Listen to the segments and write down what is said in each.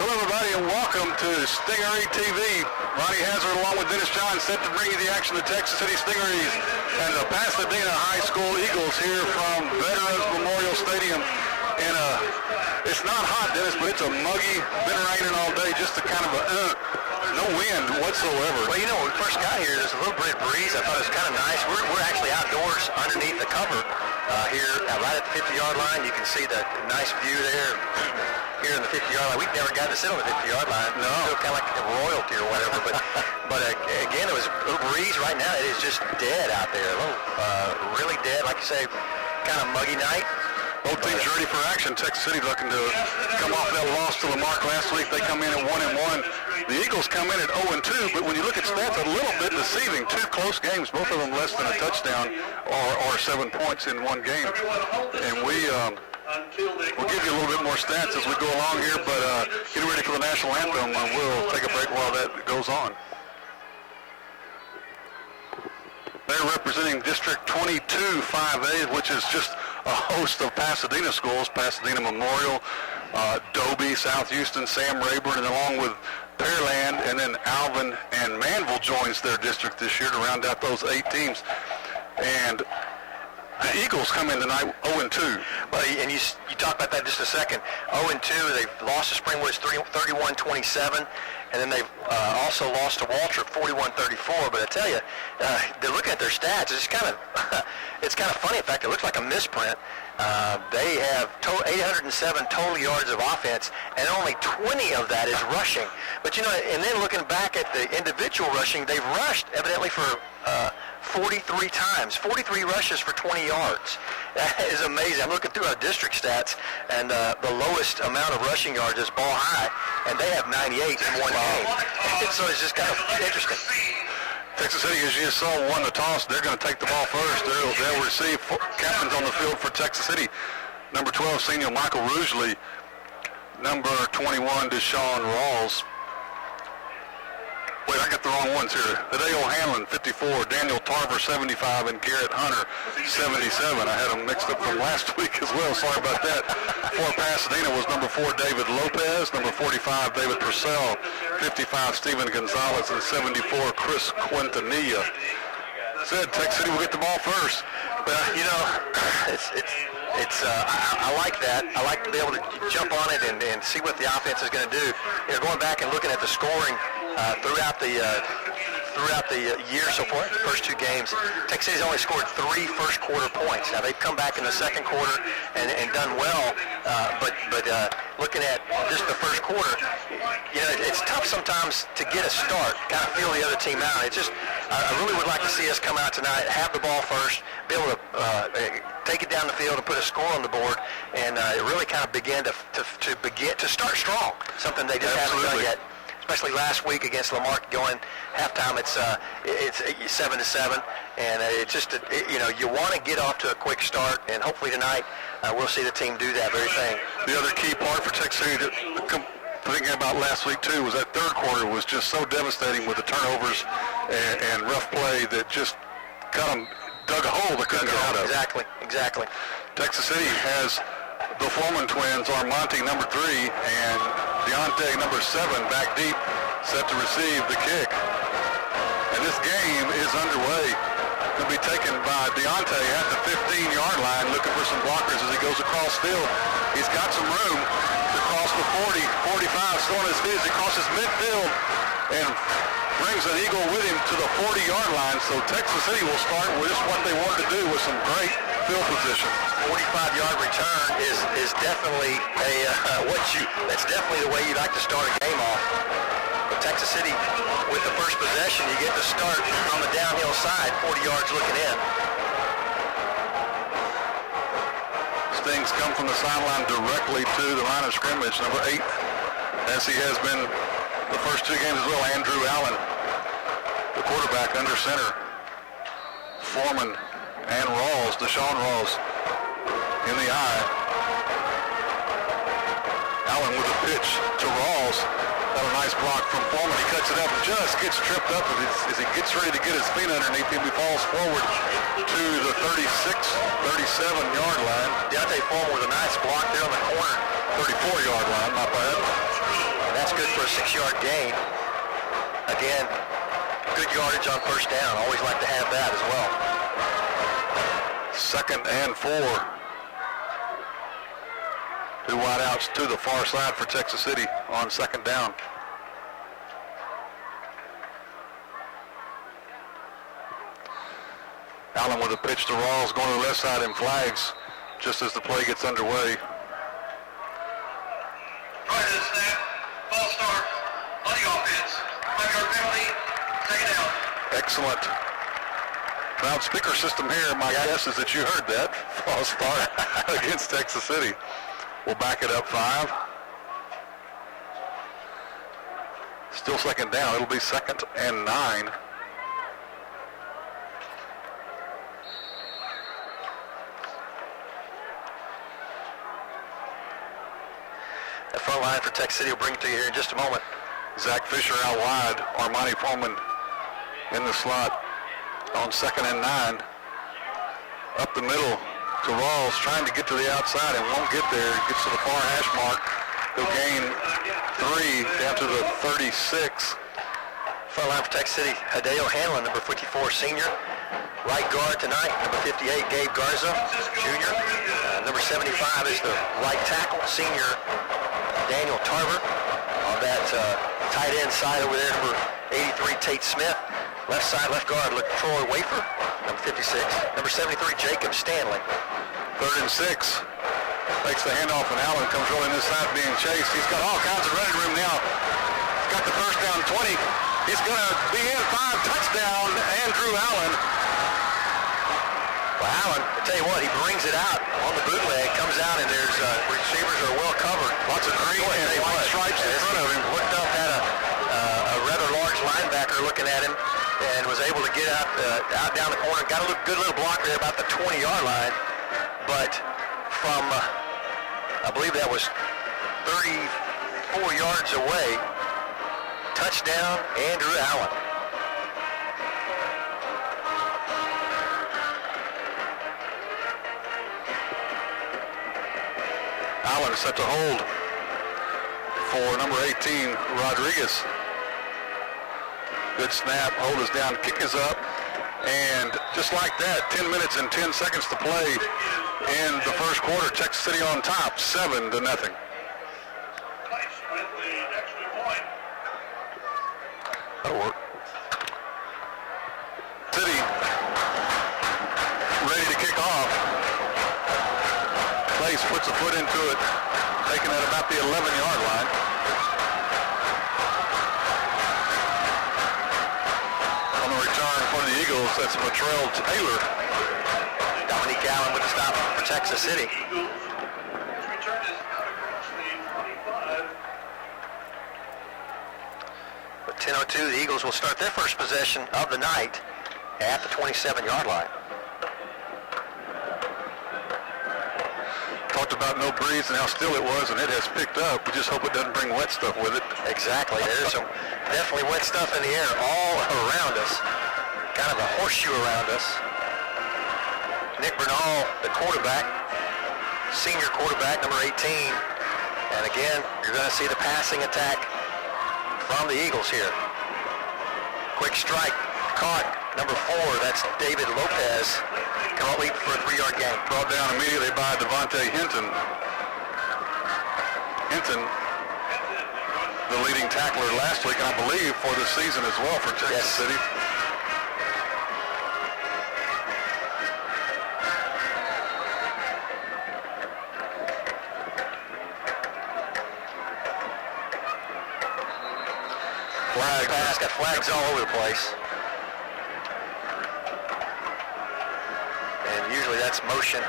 Hello, everybody, and welcome to Stingaree TV. Ronnie Hazard, along with Dennis John, set to bring you the action of the Texas City Stingarees and the Pasadena High School Eagles here from Veterans Memorial Stadium. And it's not hot, Dennis, but it's a muggy, been raining all day, just a kind of no wind whatsoever. Well, you know, when we first got here, there's a little bit of breeze. I thought it was kind of nice. We're actually outdoors underneath the cover here, right at the 50-yard line. You can see the nice view there. Here in the 50-yard line. We've never gotten to sit on the 50-yard line. No. Feel kind of like royalty or whatever. But again, it was a little breeze. Right now, it is just dead out there. A little, really dead. Like you say, kind of muggy night. Both teams ready for action. Texas City looking to come off that loss to Lamarck last week. They come in at 1-1. The Eagles come in at 0-2, but when you look at stats, a little bit deceiving. Two close games, both of them less than a touchdown or 7 points in one game. And we'll give you a little bit more stats as we go along here, but get ready for the national anthem, and we'll take a break while that goes on. They're representing District 22 5A, which is just a host of Pasadena schools, Pasadena Memorial, Dobie, South Houston, Sam Rayburn, and along with Pearland, and then Alvin and Manville joins their district this year to round out those 8 teams. And the Eagles come in tonight 0-2. Well, and you talk about that just a second. 0-2. They've lost to Springwoods 31-27, and then they've also lost to Waltrip 41-34. But I tell you, they're looking at their stats. It's kind of it's kind of funny. In fact, it looks like a misprint. They have 807 total yards of offense, and only 20 of that is rushing. But you know, and then looking back at the individual rushing, they've rushed evidently for 43 times, 43 rushes for 20 yards. That is amazing. I'm looking through our district stats, and the lowest amount of rushing yards is Ball High, and they have 98 in one game. So it's just kind of interesting. Texas City, as you just saw, won the toss. They're going to take the ball first. They'll receive captains on the field for Texas City. Number 12, senior Michael Rugeley. Number 21, Deshaun Rawls. Wait, I got the wrong ones here. Hideo Hanlon, 54, Daniel Tarver, 75, and Garrett Hunter, 77. I had them mixed up from last week as well. Sorry about that. For Pasadena was number 4, David Lopez, number 45, David Purcell, 55, Steven Gonzalez, and 74, Chris Quintanilla. Said Texas City will get the ball first. Well, you know, I like that. I like to be able to jump on it and see what the offense is going to do. You know, going back and looking at the scoring throughout the year so far, the first 2 games, Texas City's only scored 3 first-quarter points. Now, they've come back in the second quarter and done well, but looking at just the first quarter, you know, it's tough sometimes to get a start, kind of feel the other team out. It's just, I really would like to see us come out tonight, have the ball first, be able to take it down the field and put a score on the board, and really kind of begin to start strong, something they just haven't done yet. Especially last week against Lamarck, going halftime, it's 7-7, and it's just you know, you want to get off to a quick start, and hopefully tonight we'll see the team do that very thing. The other key part for Texas City, thinking about last week too, was that third quarter was just so devastating with the turnovers and rough play that just got them dug a hole they couldn't get out of. Exactly. Texas City has the Foreman twins, Armonte number 3, and Deontay number 7 back deep, set to receive the kick. And this game is underway. Going to be taken by Deontay at the 15-yard line, looking for some blockers as he goes across field. He's got some room to cross the 40, 45, still on his feet as he crosses midfield and brings an Eagle with him to the 40-yard line. So Texas City will start with just what they wanted to do, with some great field position. 45-yard return is definitely that's definitely the way you like to start a game off. But Texas City, with the first possession, you get to start on the downhill side, 40 yards looking in. Stings come from the sideline directly to the line of scrimmage. Number 8, as he has been the first 2 games as well, Andrew Allen, the quarterback under center. Foreman and Rawls, Deshaun Rawls in the eye. Allen with a pitch to Rawls. Got a nice block from Foreman. He cuts it up, just gets tripped up as he gets ready to get his feet underneath him. He falls forward to the 36, 37-yard line. Deontay Foreman with a nice block there on the corner. 34-yard line, not bad. And That's good for a 6-yard gain. Again, good yardage on first down. Always like to have that as well. 2nd and 4. 2 wideouts to the far side for Texas City on 2nd down. Allen with a pitch to Rawls, going to the left side and flags just as the play gets underway. Prior to the snap, false start on the offense. 5-yard penalty, take it out. Excellent loudspeaker system here. My guess is that you heard that false start against Texas City. We'll back it up 5. Still 2nd down. It'll be 2nd and 9. The front line for Texas City will bring it to you here in just a moment. Zach Fisher out wide. Armani Foreman in the slot on 2nd and 9. Up the middle to Rawls, trying to get to the outside and won't get there. Gets to the far hash mark. He'll gain 3 down to the 36. Front line for Texas City, Hideo Hanlon, number 54, senior. Right guard tonight, number 58, Gabe Garza, junior. Number 75 is the right tackle, senior Daniel Tarver. On that tight end side over there, number 83, Tate Smith. Left side, left guard, Troy Wafer, number 56. Number 73, Jacob Stanley. 3rd and 6. Makes the handoff, and Allen comes rolling this side being chased. He's got all kinds of running room now. He's got the first down 20. He's going to be in 5. Touchdown, Andrew Allen. Well, Allen, I tell you what, he brings it out on the bootleg, comes out, and there's receivers are well covered. Lots of green and white stripes in front of him. Looked up, had a rather large linebacker looking at him, and was able to get out down the corner. Got a good little block there about the 20-yard line, but from, I believe that was 34 yards away, touchdown, Andrew Allen. Allen is set to hold for number 18, Rodriguez. Good snap, hold is down, kick is up, and just like that, 10 minutes and 10 seconds to play in the first quarter. Texas City on top, 7-0. That'll work. City ready to kick off. Place puts a foot into it, taking it about the 11-yard line. On the return for the Eagles, that's Matrell Taylor. Dominique Allen with the stop for Texas City. With 10:02, the Eagles will start their first possession of the night at the 27-yard line. Talked about no breeze and how still it was, and it has picked up. We just hope it doesn't bring wet stuff with it. Exactly. There's some definitely wet stuff in the air all around us. Kind of a horseshoe around us. Nick Bernal, the quarterback, senior quarterback, number 18. And again, you're going to see the passing attack from the Eagles here. Quick strike, caught, number 4, that's David Lopez. Come out leap for a 3-yard gain. Brought down immediately by Devontae Hinton. Hinton, the leading tackler last week, and I believe for the season as well for Texas City. Flag pass, got flags all over the place. And usually that's motion.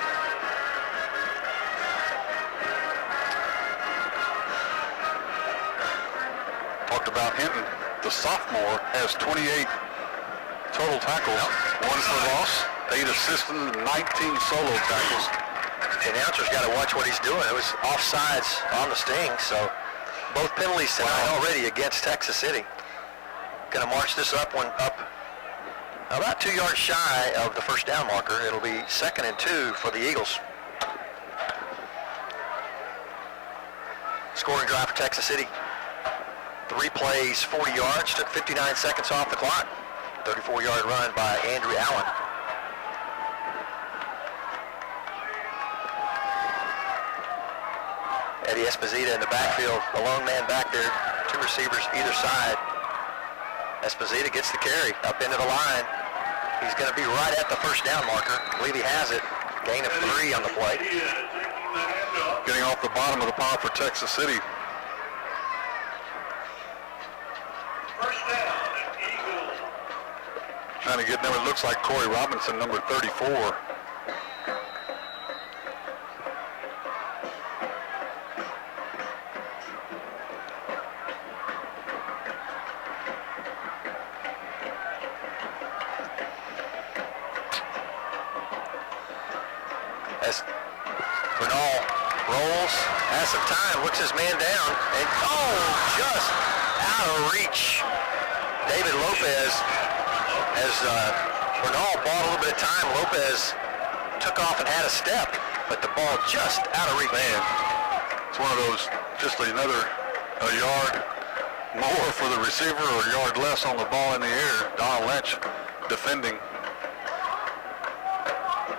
Talked about Hinton. The sophomore has 28 total tackles, 1 for loss, 8 assists, and 19 solo tackles. The announcer's got to watch what he's doing. It was offsides on the Sting, so both penalties tonight already against Texas City. Going to march this up about 2 yards shy of the first down marker. It'll be 2nd and 2 for the Eagles. Scoring drive for Texas City. 3 plays, 40 yards, took 59 seconds off the clock. 34-yard run by Andrew Allen. Eddie Esposito in the backfield, a lone man back there, 2 receivers either side. Esposito gets the carry up into the line. He's going to be right at the first down marker. I believe he has it. Gain of 3 on the play. Getting off the bottom of the pile for Texas City. First down, Eagles. Trying to get them, it looks like Corey Robinson, number 34. As Bernal rolls, has some time, looks his man down, and just out of reach. David Lopez, as Bernal bought a little bit of time, Lopez took off and had a step, but the ball just out of reach. Man, it's one of those, just another a yard more for the receiver or a yard less on the ball in the air. Donald Lynch defending.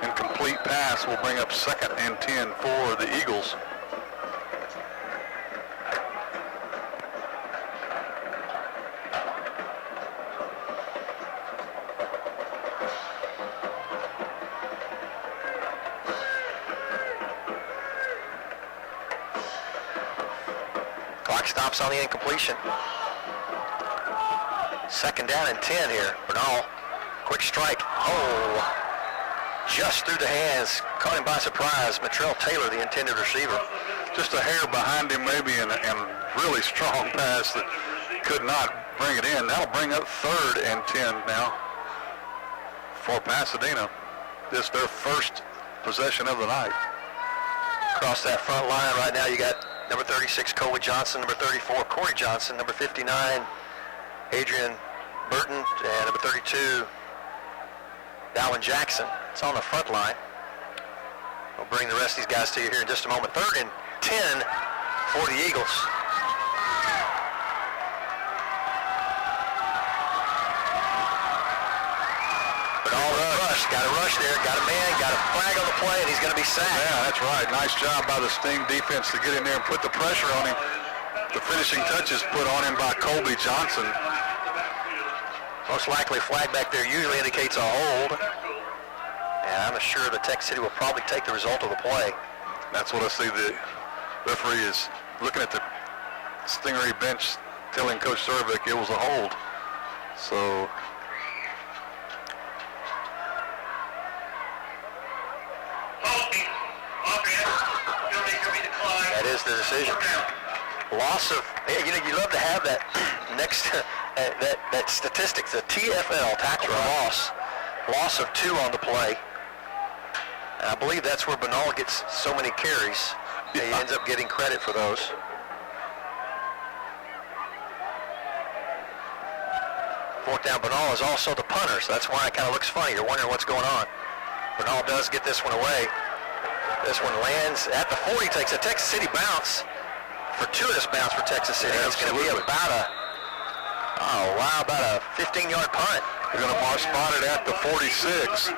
Incomplete pass will bring up 2nd and 10 for the Eagles. Clock stops on the incompletion. 2nd down and 10 here. Bernal, quick strike. Just through the hands, caught him by surprise. Matrell Taylor, the intended receiver. Just a hair behind him maybe, and really strong pass that could not bring it in. That'll bring up 3rd and 10 now for Pasadena. This their first possession of the night. Across that front line right now, you got number 36, Coley Johnson, number 34, Corey Johnson, number 59, Adrian Burton, and number 32, Dalvin Jackson. It's on the front line. We'll bring the rest of these guys to you here in just a moment. 3rd and 10 for the Eagles. But all rush, got a rush there, got a man, got a flag on the play, and he's going to be sacked. Yeah, that's right. Nice job by the Sting defense to get in there and put the pressure on him. The finishing touches put on him by Colby Johnson. Most likely flag back there usually indicates a hold. And I'm sure the Texas City will probably take the result of the play. That's what I see. The referee is looking at the Stingaree bench telling Coach Cervic it was a hold. So that is the decision. Loss of, you love to have that next, that statistics, the TFL, tackle for loss of 2 on the play. And I believe that's where Bernal gets so many carries. He ends up getting credit for those. 4th down, Bernal is also the punter, so that's why it kind of looks funny. You're wondering what's going on. Bernal does get this one away. This one lands at the 40, takes a Texas City bounce. Fortuitous bounce for Texas City. Yeah, it's going to be about a 15-yard punt. They're going to spot it at the 46.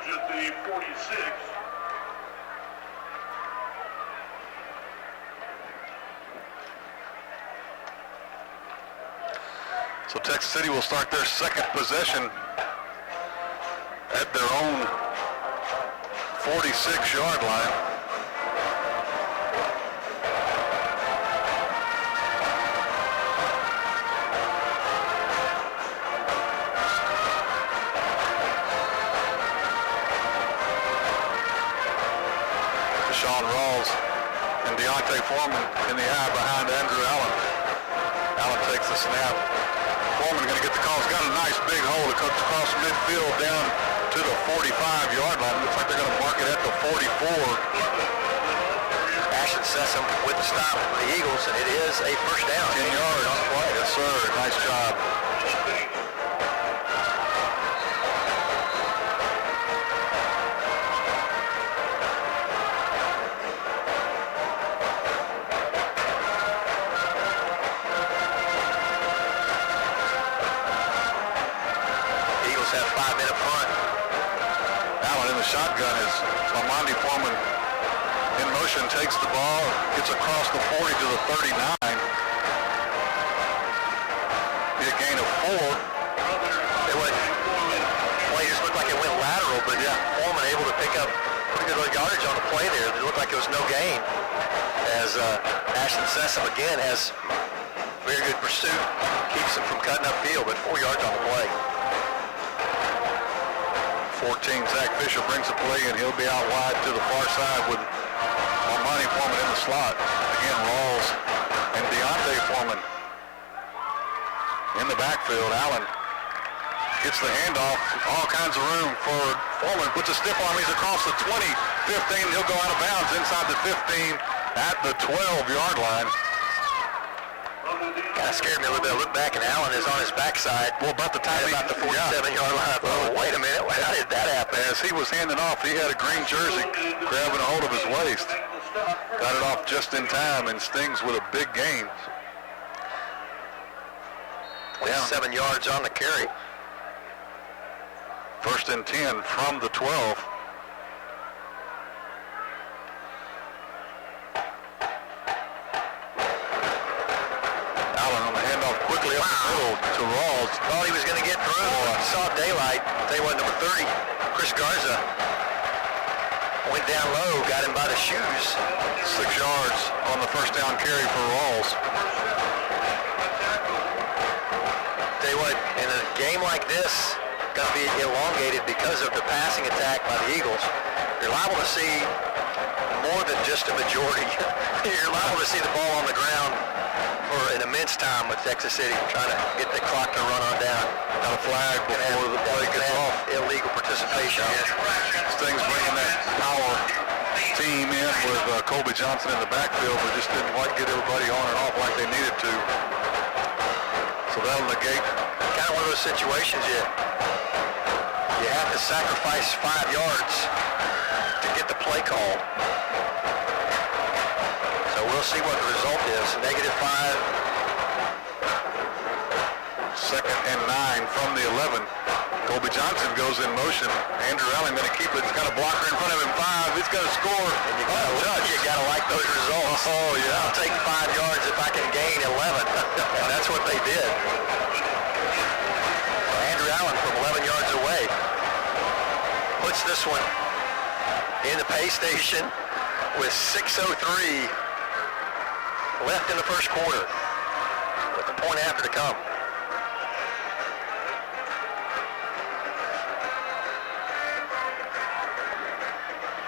So Texas City will start their 2nd possession at their own 46-yard line. Sean Rawls and Deontay Foreman in the eye behind Andrew Allen. Allen takes the snap. Foreman going to get the call. He's got a nice big hole. It comes across midfield down to the 45-yard line. Looks like they're going to mark it at the 44. Ashton Sessom with the stop for the Eagles, and it is a first down. 10 yards on the play. Yes, sir. Nice job. that 5-minute punt. Allen in the shotgun is Armandi Foreman in motion, takes the ball, gets across the 40 to the 39. Be a gain of 4. Play just looked like it went lateral, but yeah, Foreman able to pick up pretty good yardage on the play there. It looked like it was no gain. As Ashton Sessum again has very good pursuit, keeps him from cutting upfield, but 4 yards on the play. 14, Zach Fisher brings the play, and he'll be out wide to the far side with Armani Foreman in the slot. Again, Rawls and Deontay Foreman in the backfield. Allen gets the handoff, all kinds of room for Foreman, puts a stiff arm, he's across the 20, 15, he'll go out of bounds inside the 15 at the 12-yard line. Kind of scared me a little bit. I look back and Allen is on his backside. Well, about the time about the 47-yard line. Oh, wait a minute. How did that happen? As he was handing off, he had a green jersey grabbing a hold of his waist. Got it off just in time, and Stings with a big gain. 27 yards on the carry. 1st and 10 from the 12. Allen on the handoff quickly up the middle to Rawls. Thought he was going to get through. Saw daylight. Tell you what, number 30, Chris Garza, went down low, got him by the shoes. 6 yards on the first down carry for Rawls. Tell you what, in a game like this, going to be elongated because of the passing attack by the Eagles. You're liable to see more than just a majority. You're liable to see the ball on the ground for an immense time with Texas City, trying to get the clock to run on down. Got a flag before the play gets off. Illegal participation. Stings bringing that power team in with Colby Johnson in the backfield, but just didn't quite get everybody on and off like they needed to. So that'll negate. Kind of one of those situations you have to sacrifice 5 yards to get the play called. So we'll see what the result is. -5. 2nd and 9 from the 11. Colby Johnson goes in motion. Andrew Allen going to keep it. He's got a blocker in front of him. 5. He's going to score. And you got to like those results. Oh, yeah. I'll take 5 yards if I can gain 11. And that's what they did. Andrew Allen from 11 yards away puts this one in the pay station with 6:03 left in the first quarter with a point after to come.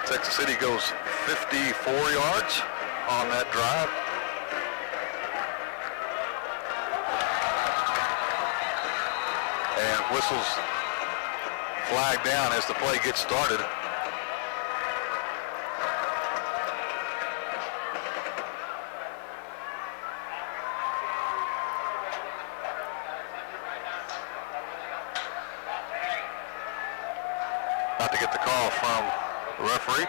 Texas City goes 54 yards on that drive. And whistles flag down as the play gets started. About to get the call from the referee.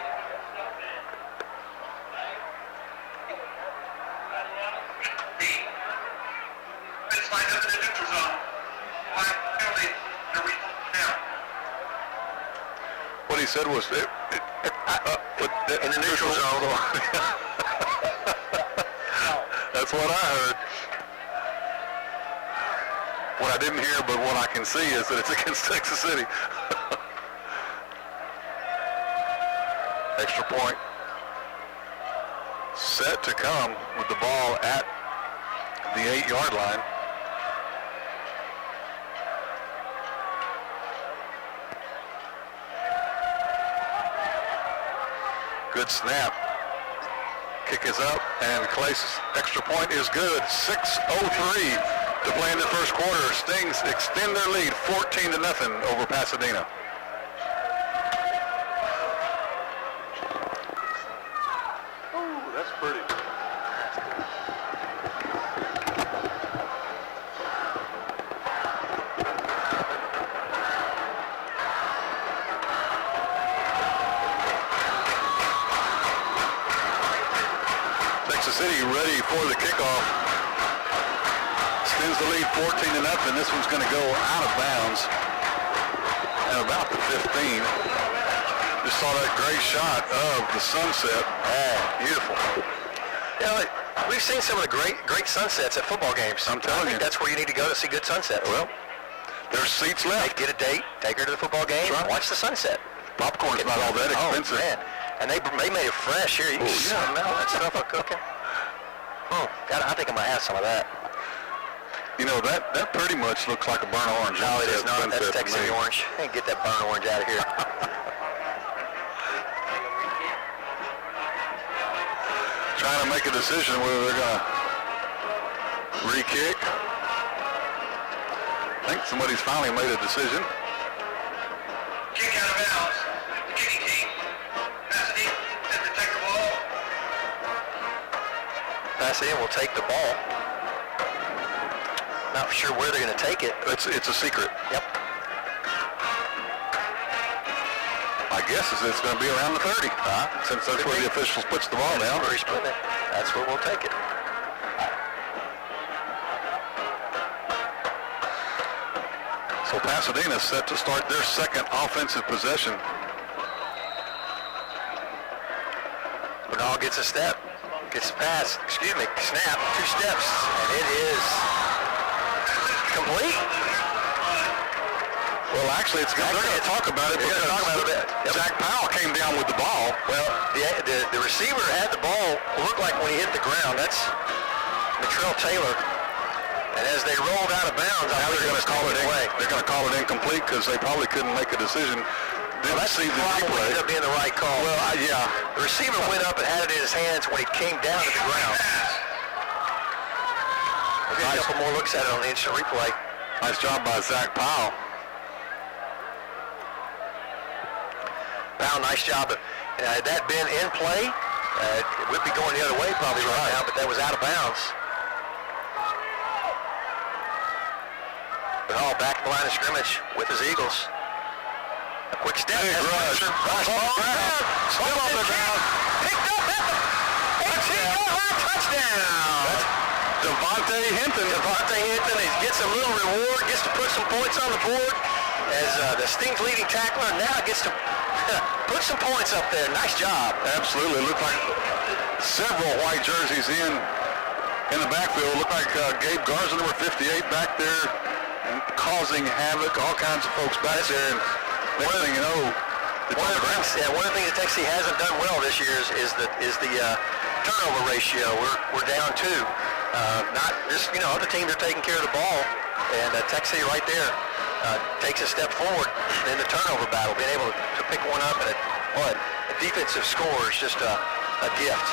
It's lined up in the neutral zone. Flag penalty. What he said was in the neutral zone. That's what I heard. What I didn't hear, but what I can see is that it's against Texas City. Extra point set to come with the ball at the 8-yard line. Good snap. Kick is up, and Clay's extra point is good. 6:03 to play in the first quarter. Stings extend their lead 14-0 over Pasadena. Ooh, that's pretty. Texas City ready for the kickoff. Extends the lead 14-0. This one's going to go out of bounds. about the 15. Just saw that great shot of the sunset. Beautiful. You know, we've seen some of the great sunsets at football games. I'm telling you. I think that's where you need to go to see good sunsets. Well, there's seats left. Get a date, take her to the football game, That's right. watch the sunset. Popcorn's not all that expensive. Oh, man. And they made it fresh here. You can smell that stuff for cooking. God, I think I might have some of that. You know, that pretty much looks like a burnt orange. No, it is not. That's Texas orange. Hey, get that burnt orange out of here. Trying to make a decision whether they're going to re-kick. I think somebody's finally made a decision. Kick out of bounds. The kicking team. Pasadena set to take the ball. Pasadena will take the ball. Not for sure where they're going to take it. It's a secret. Yep. My guess is it's going to be around the 30. Since that's where the officials puts the ball down. Where he's putting it. That's where we'll take it. So Pasadena set to start their second offensive possession. Bernal gets a step, gets a pass, snap, 2 steps, and it is complete. Well, actually, they're going to talk about it because Zach Powell came down with the ball. Well, the receiver had the ball, looked like when he hit the ground. That's Mitrell Taylor. And as they rolled out of bounds, now they're going to call it away. They're going to call it incomplete because they probably couldn't make a decision. That's see the probably replay. ended up being the right call. Well, yeah. The receiver went up and had it in his hands when he came down to the ground. We'll get a couple more looks at it on the instant replay. Nice job by Zach Powell. Powell, nice job. Had that been in play, it would be going the other way probably right now, but that was out of bounds. Bernal back to the line of scrimmage with his Eagles. A quick step. Big rush. Rush ball down. Still on the ground. Picked up at the 18-yard touchdown. Devontae Hinton. He gets a little reward, gets to put some points on the board as the Sting's leading tackler. Now gets to put some points up there. Nice job. Absolutely. Looked like several white jerseys in the backfield. Looked like Gabe Garza, number 58, back there causing havoc. All kinds of folks back there. And next thing you know, one of the things that Texas hasn't done well this year is the turnover ratio. We're down 2. Not just, other teams are taking care of the ball, and Texas right there takes a step forward in the turnover battle, being able to pick one up, and a defensive score is just a gift.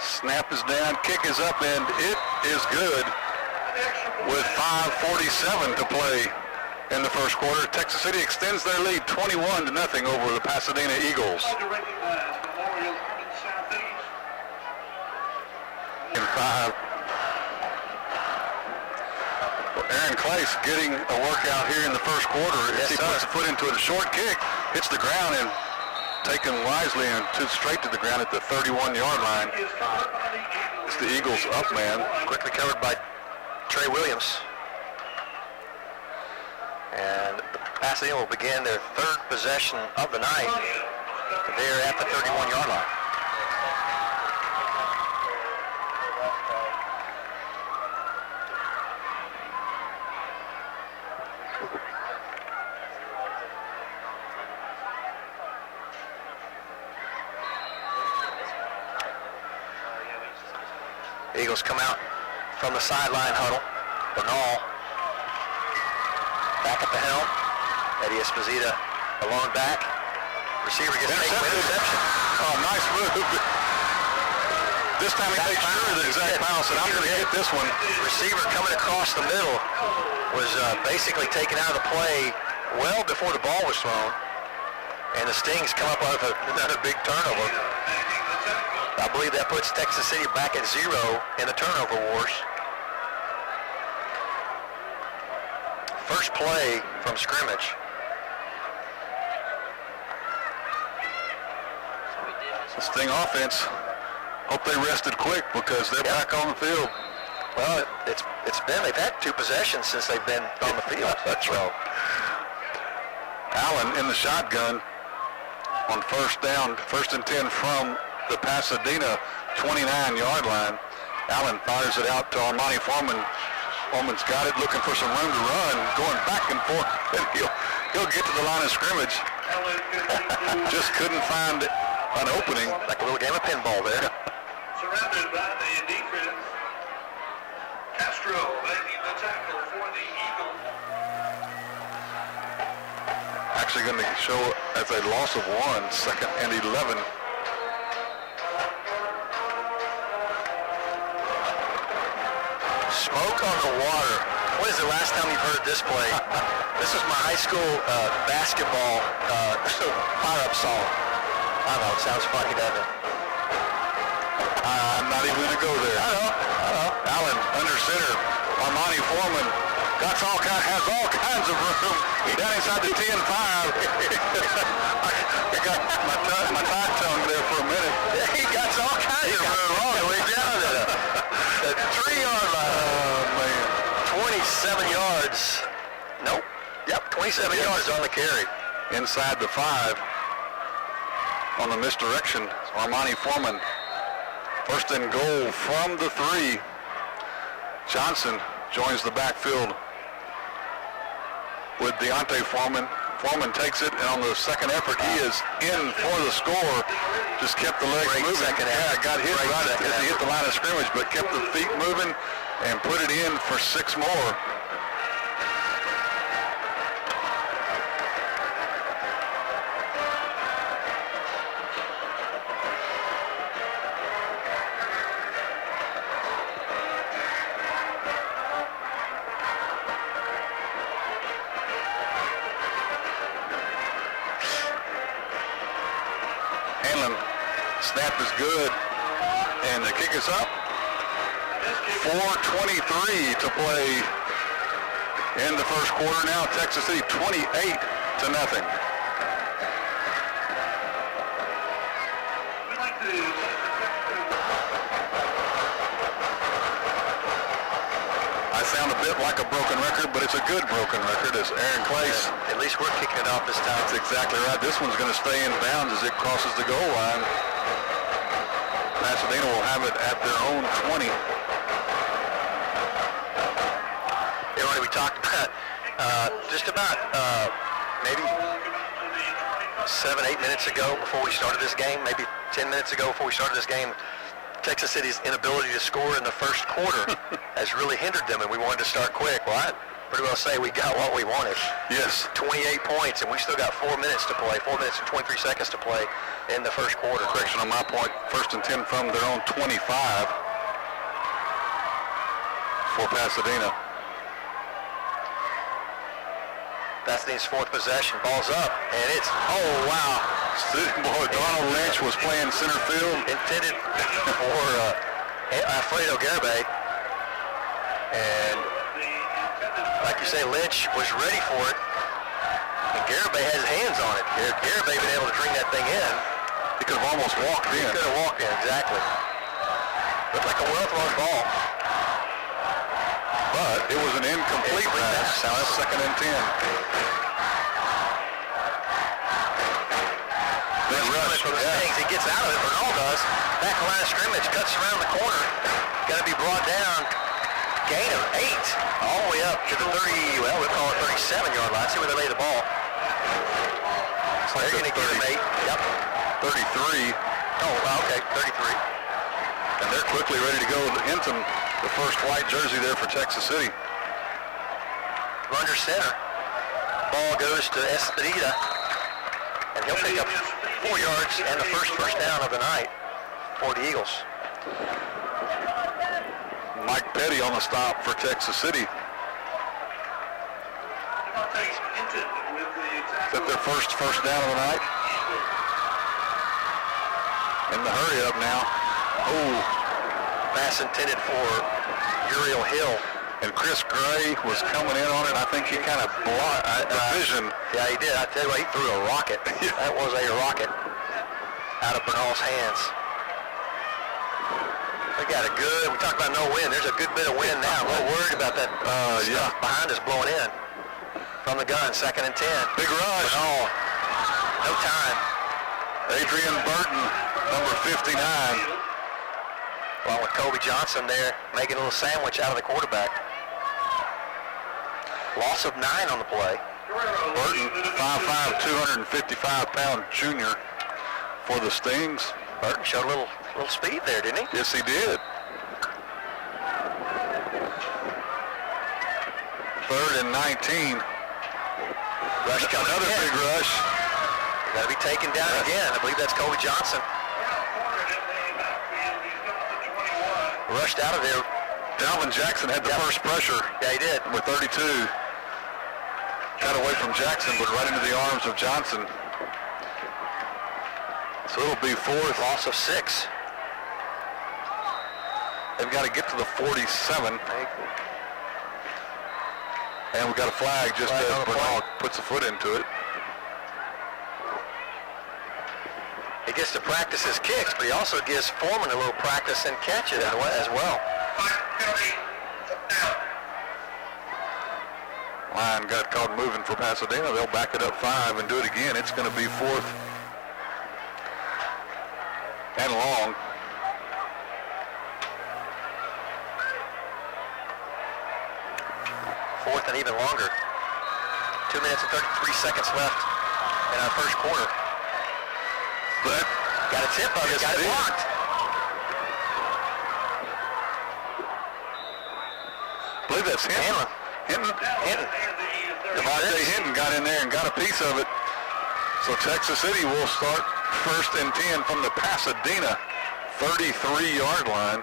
Snap is down, kick is up, and it is good with 5:47 to play in the first quarter. Texas City extends their lead 21-0 over the Pasadena Eagles. In 5. Well, Aaron Clace getting a workout here in the first quarter. Yes, he puts a foot into it, a short kick, hits the ground and taken wisely and straight to the ground at the 31-yard line. It's the Eagles up man. Quickly covered by Trey Williams. And Pasadena will begin their third possession of the night. They're at the 31-yard line. Eagles come out from the sideline huddle. Bernal back at the helm. Eddie Esposito alone back. Receiver gets taken with interception. Oh, nice move. This time he made sure that Zach Powell said, I'm going to hit this one. Receiver coming across the middle was basically taken out of the play well before the ball was thrown. And the Stings come up out of another big turnover. I believe that puts Texas City back at 0 in the turnover wars. First play from scrimmage. The Sting offense, hope they rested quick because they're back on the field. Well, they've had 2 possessions since they've been on the field. That's right. Allen in the shotgun on first down, 1st and 10 from the Pasadena 29-yard line. Allen fires it out to Armani Foreman. Foreman's got it, looking for some room to run, going back and forth, and he'll get to the line of scrimmage. Just couldn't find an opening. Like a little game of pinball there. Surrounded by the defense. Castro making the tackle for the Eagles. Actually going to show as a loss of 1, 2nd and 11. Smoke on the water. When is the last time you've heard this play? This was my high school basketball fire-up song. I don't know, it sounds funny, doesn't it? I'm not even going to go there. I know. Allen under center. Armani Foreman has all kinds of room down inside the 10-5. I got my tight tongue there for a minute. He got all kinds of room all the way down to the 3-yard line. Oh, man. 27 yards. Nope. Yep, 27 yards on the carry. Inside the 5. On the misdirection, Armani Foreman. 1st and goal from the 3. Johnson joins the backfield with Deontay Foreman. Foreman takes it, and on the second effort, he is in for the score. Just kept the legs moving. Got hit right as he hit the line of scrimmage, but kept the feet moving and put it in for 6 more. Snap is good, and the kick is up. 4:23 to play in the first quarter now. Texas City 28-0. I sound a bit like a broken record, but it's a good broken record as Aaron Clace. At least we're kicking it off this time. That's exactly right. This one's going to stay in bounds as it crosses the goal line. Pasadena will have it at their own 20. Ronnie, we talked about just about maybe 7-8 minutes ago before we started this game, maybe 10 minutes ago before we started this game, Texas City's inability to score in the first quarter has really hindered them, and we wanted to start quick. Well, I'd pretty well say we got what we wanted. Yes. 28 points, and we still got 4 minutes to play, 4 minutes and 23 seconds to play in the first quarter. Correction on my point, 1st and 10 from their own 25 for Pasadena. Pasadena's 4th possession, ball's up, and it's, oh wow. Boy, Donald Lynch was playing center field. Intended for Alfredo Garibay, and like you say, Lynch was ready for it, and Garibay has hands on it. Garibay been able to bring that thing in. He could have almost walked in. He could have walked in, exactly. Looked like a well-thrown ball. But it was an incomplete pass. Now that's 2nd and 10. Then rush from the Stings. He gets out of it. Bernal does. Back line of scrimmage, cuts around the corner. Got to be brought down. Gain of 8. All the way up to the 30, well, we'll call it 37-yard line. See where they lay the ball. Like they're going to give him 8. Yep. 33. Oh, okay, 33. And they're quickly ready to go into the first white jersey there for Texas City. Under center. Ball goes to Espinita. And he'll pick up 4 yards and the first down of the night for the Eagles. Mike Petty on the stop for Texas City. Is that their first down of the night? In the hurry up now. Oh, pass intended for Uriel Hill. And Chris Gray was coming in on it. I think he kind of blocked the vision. Yeah, he did. I tell you what, he threw a rocket. That was a rocket out of Bernal's hands. We got a good, we talked about no wind. There's a good bit of wind now. I'm a little worried about that stuff behind us blowing in. from the gun, 2nd and 10. Big rush. Oh, no time. Adrian Burton, number 59. Along with Kobe Johnson there, making a little sandwich out of the quarterback. Loss of 9 on the play. Burton, 5'5", 255-pound junior for the Stings. Burton showed a little speed there, didn't he? Yes, he did. 3rd and 19. Rush coming Another in. big rush. Got to be taken down again. I believe that's Kobe Johnson. Rushed out of there. Dalvin Jackson had the first pressure. Yeah, he did. With 32. Got away from Jackson, but right into the arms of Johnson. So it'll be 4th. Loss of 6. They've got to get to the 47. And we've got a flag just as Bernal puts a foot into it. He gets to practice his kicks, but he also gives Foreman a little practice in catches as well. Line got caught moving for Pasadena. They'll back it up 5 and do it again. It's going to be 4th and long. Fourth and even longer. 2 minutes and 33 seconds left in our first quarter. But Got a tip of it, got it blocked. I believe that's Hinton. Hinton. Devontae Hinton got in there and got a piece of it. So Texas City will start 1st and 10 from the Pasadena 33-yard line.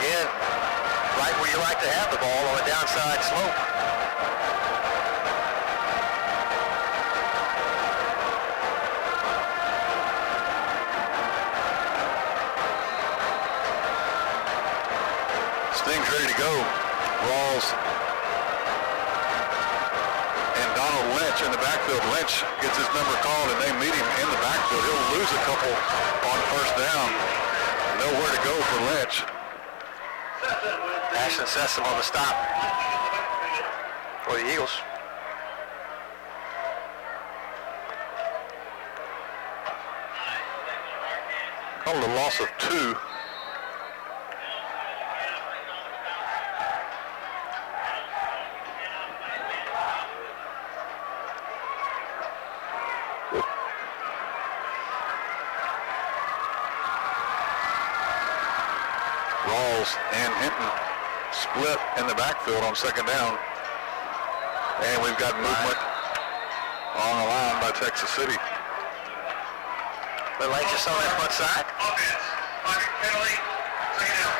Again, right where you like to have the ball on a downside slope. Sting's ready to go. Rawls and Donald Lynch in the backfield. Lynch gets his number called and they meet him in the backfield. He'll lose a couple on 1st down. Nowhere to go for Lynch. Ashton Sessom on the stop for the Eagles. Called a loss of 2. Rawls and Hinton split in the backfield on 2nd down. And we've got movement on the line by Texas City. Little anxious on that front side. Offense. Pocket penalty. 2nd down.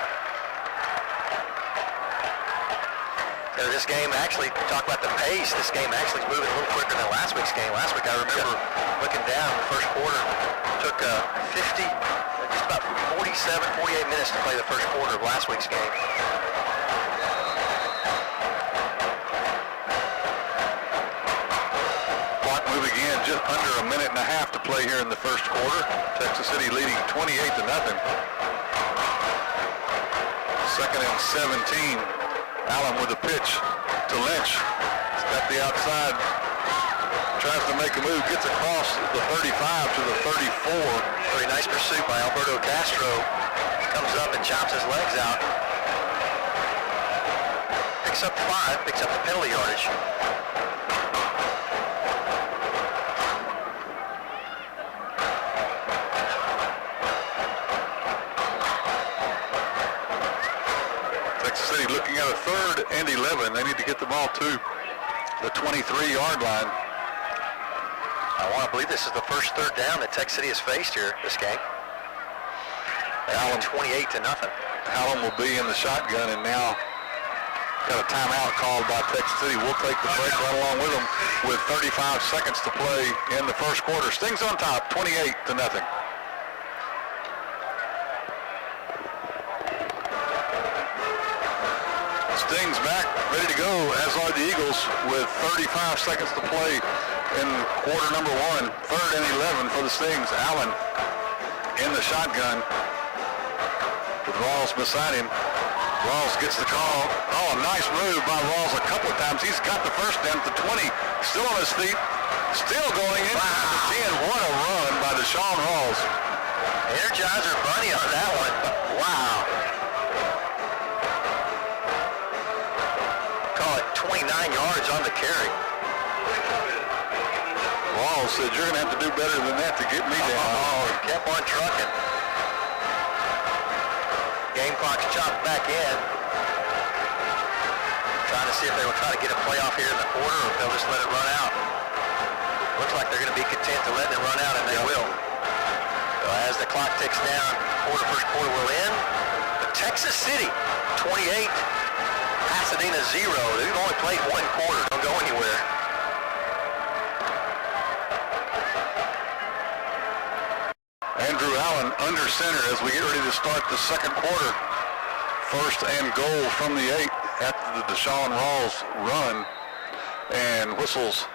This game actually, talk about the pace, this game actually is moving a little quicker than last week's game. Last week I remember looking down the first quarter, took 50, just about 47, 48 minutes to play the first quarter of last week's game. Clock moving in, just under a minute and a half to play here in the first quarter. Texas City leading 28-0. 2nd and 17. Allen with a pitch to Lynch. He's got the outside. Tries to make a move. Gets across the 35 to the 34. Very nice pursuit by Alberto Castro. Comes up and chops his legs out. Picks up 5, picks up the penalty yardage. Texas City looking at a 3rd and 11. They need to get the ball to the 23-yard line. I want to believe this is the first 3rd down that Tech City has faced here this game. Allen 28-0. Allen will be in the shotgun and now got a timeout called by Texas City. We'll take the break right along with them with 35 seconds to play in the first quarter. Stings on top, 28-0. Stings back, ready to go, as are the Eagles, with 35 seconds to play in quarter number 1. 3rd and 11 for the Stings. Allen in the shotgun with Rawls beside him. Rawls gets the call. Oh, a nice move by Rawls a couple of times. He's got the first down at the 20. Still on his feet. Still going in at the 10. What a run by Deshaun Rawls. Energizer Bunny on that one. Wow. Call it 29 yards on the carry. Rawls said, you're going to have to do better than that to get me down. Oh, he kept on trucking. Game clock's chopped back in. Trying to see if they will try to get a playoff here in the quarter or if they'll just let it run out. Looks like they're going to be content to let it run out, and they will. So as the clock ticks down, first quarter will end. But Texas City, 28, Pasadena 0. They've only played one quarter. Don't go anywhere. Andrew Allen under center as we get ready to start the second quarter. 1st and goal from the 8 after the Deshaun Rawls run. And whistles.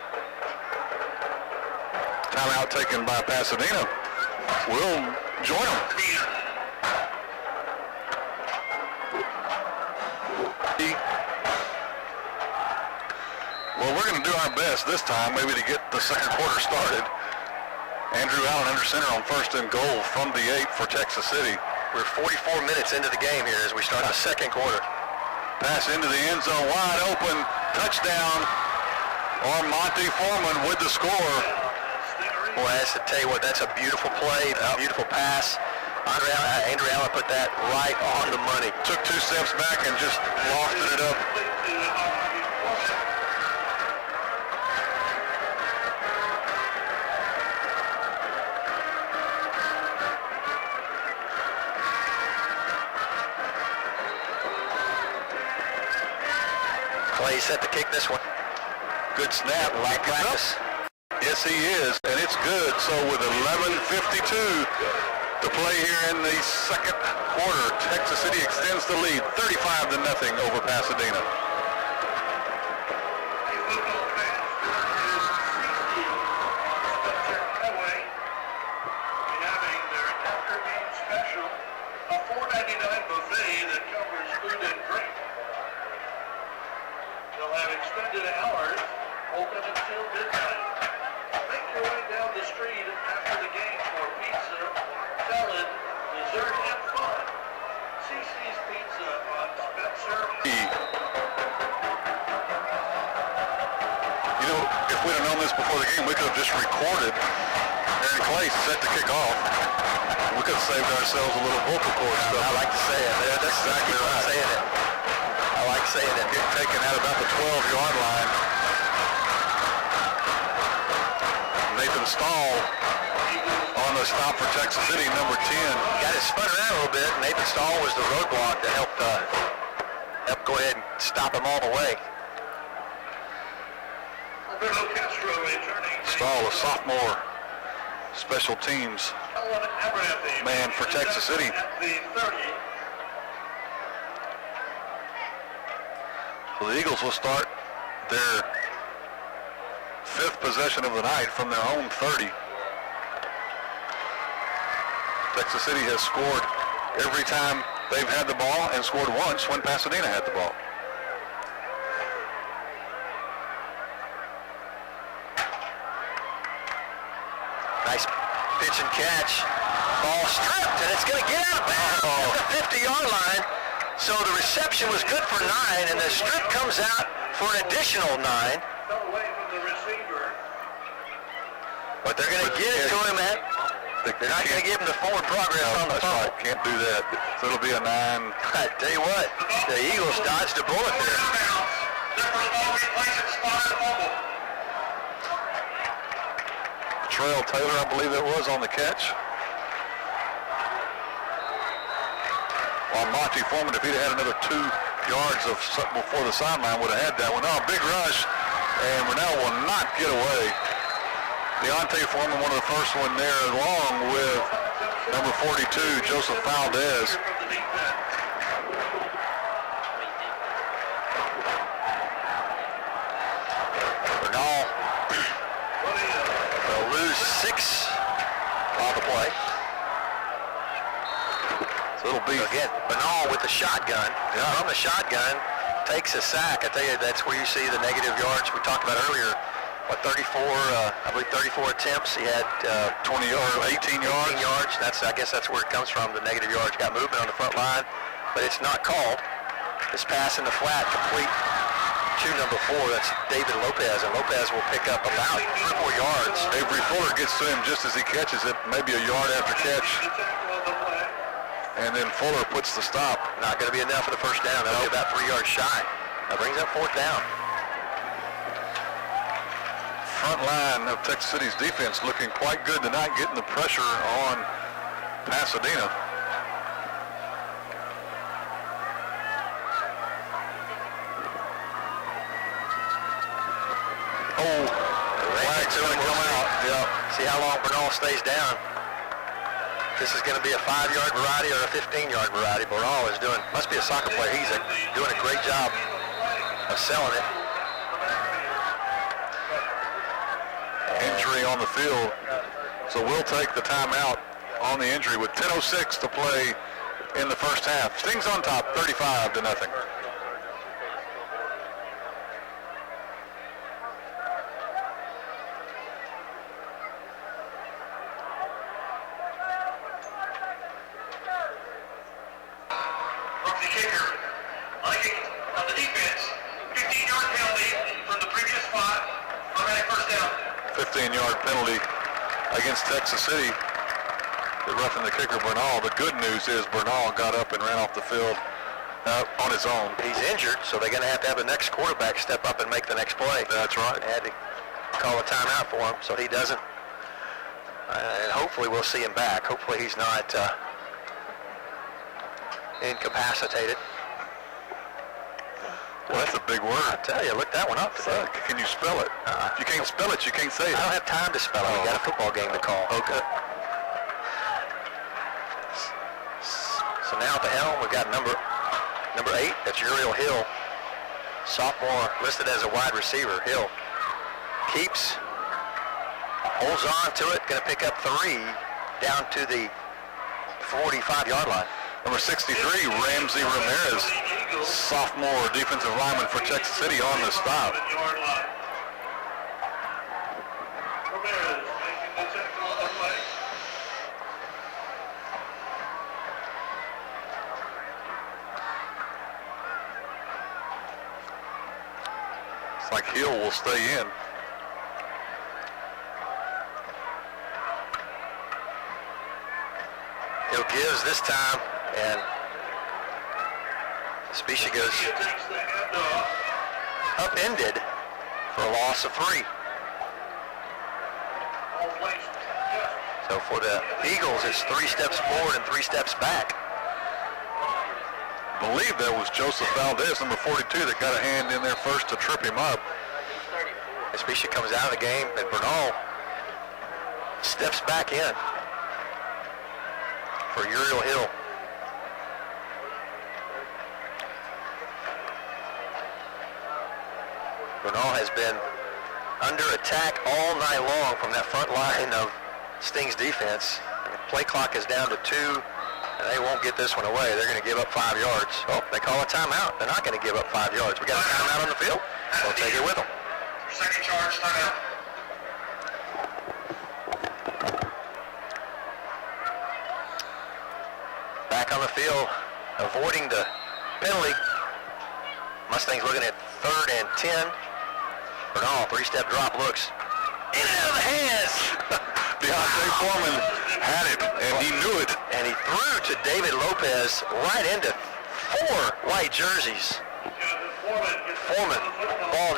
Timeout taken by Pasadena. We'll join them. Well, we're going to do our best this time maybe to get the second quarter started. Andrew Allen under center on 1st and goal from the 8 for Texas City. We're 44 minutes into the game here as we start the second quarter. Pass into the end zone, wide open, touchdown. Monty Foreman with the score. Boy, I have to tell you what, that's a beautiful play, a beautiful pass. Andrew Allen put that right on the money. Took 2 steps back and just lofted it up. Clay set to kick this one. Good snap, like practice. Yes, he is, and it's good. So with 11:52 to play here in the second quarter, Texas City extends the lead, 35-0 over Pasadena. Extended hours, open until midnight. Make your way down the street after the game for pizza, salad, dessert, and fun. CC's Pizza on Spencer. You know, if we'd have known this before the game, we could have just recorded Aaron Clay set to kick off. We could have saved ourselves a little vocal cord stuff. I like to say it. That's exactly right. Saying it. I like saying it. Getting taken out about the 12-yard line. Nathan Stahl on the stop for Texas City, number 10. Got it spun around a little bit. Nathan Stahl was the roadblock that helped go ahead and stop him all the way. Stahl, a sophomore special teams man for Texas City. So the Eagles will start their 5th possession of the night from their own 30. Texas City has scored every time they've had the ball and scored once when Pasadena had the ball. Nice pitch and catch. Ball stripped, and it's going to get out of bounds at the 50-yard line. So the reception was good for 9, and the strip comes out for an additional 9. But they're going to get it to him at. They're not going to give him the forward progress on the fumble. Right. Can't do that. So it'll be a 9. I tell you what, the Eagles dodged a bullet there. Trail Taylor, I believe that was on the catch. While Monty Foreman, if he'd had another 2 yards of before the sideline, would have had that one. Oh, big rush, and Brunel will not get away. Deontay Foreman, one of the first one there, along with number 42, Joseph Valdez. Brunel on the play. So it'll be... Again, Bernal with the shotgun. Yeah. From the shotgun, takes a sack. I tell you, that's where you see the negative yards we talked about earlier. What, 34, I believe 34 attempts. He had 20 or 18 yards. 18 yards. I guess that's where it comes from, the negative yards. Got movement on the front line, but it's not called. This pass in the flat, complete to number 4. That's David Lopez, and Lopez will pick up about 3 or 4 yards. Avery Fuller gets to him just as he catches it, maybe a yard after catch. And then Fuller puts the stop. Not going to be enough for the first down. That'll be about 3 yards shy. That brings up 4th down. Front line of Texas City's defense looking quite good tonight, getting the pressure on Pasadena. Oh, flag's going to come out. Yeah. See how long Bernal stays down. This is going to be a 5-yard variety or a 15-yard variety. Bernal is doing, must be a soccer player. He's doing a great job of selling it. Injury on the field. So we'll take the timeout on the injury with 10:06 to play in the first half. Stings on top, 35-0. From the kicker, on the defense, 15-yard penalty from the previous spot. Automatic first down. 15-yard penalty against Texas City. They're roughing the kicker, Bernal. The good news is Bernal got up and ran off the field on his own. He's injured, so they're going to have the next quarterback step up and make the next play. That's right. They had to call a timeout for him, so he doesn't. And hopefully we'll see him back. Hopefully he's not incapacitated. Well, that's a big word. I tell you, look that one up today. Can you spell it? If you can't spell it, you can't say it. I don't have time to spell it. We got a football game to call. Okay. So now at the helm, we've got number 8. That's Uriel Hill, sophomore, listed as a wide receiver. Hill keeps, holds on to it, going to pick up 3 down to the 45-yard line. Number 63, Ramsey Ramirez, sophomore defensive lineman for Texas City on the stop. Yard line. Ramirez making the tackle on the play. It's like Hill will stay in. Hill gives this time, and Specia goes He takes the handoff. upended for a loss of 3. All placed. Yes. So for the Eagles, it's 3 steps forward and 3 steps back. I believe that was Joseph Valdez, number 42, that got a hand in there first to trip him up. Specia comes out of the game, and Bernal steps back in for Uriel Hill. Bernal has been under attack all night long from that front line of Sting's defense. The play clock is down to 2, and they won't get this one away. They're going to give up 5 yards. Oh, they call a timeout. They're not going to give up 5 yards. We got a timeout on the field. They'll take it with them. Second charge, timeout. Back on the field, avoiding the penalty. Mustangs looking at 3rd and 10. Bernal, 3-step drop, looks in and out of the hands. Deontay Foreman had it, and he knew it. And he threw to David Lopez right into 4 white jerseys. Foreman, ball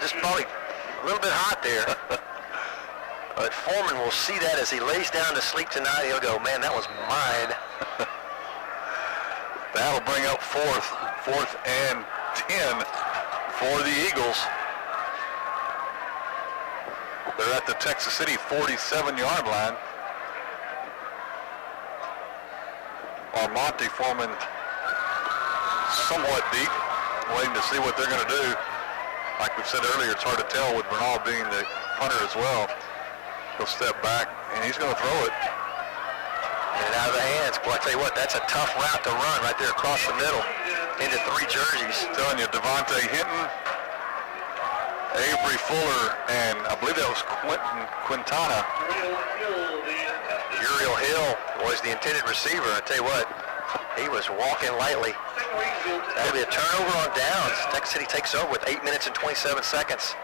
just probably a little bit hot there. But Foreman will see that as he lays down to sleep tonight. He'll go, man, that was mine. That'll bring up 4th and 10 for the Eagles. They're at the Texas City 47-yard line. Armonte Foreman somewhat deep, waiting to see what they're going to do. Like we said earlier, it's hard to tell with Bernal being the punter as well. He'll step back, and he's going to throw it. And out of the hands. Boy, I tell you what, that's a tough route to run right there across the middle into 3 jerseys. I'm telling you, Devontae Hinton, Avery Fuller, and I believe that was Quintana. Uriel Hill was the intended receiver. I tell you what, he was walking lightly. That'll be a turnover on downs. Texas City takes over with 8 minutes and 27 seconds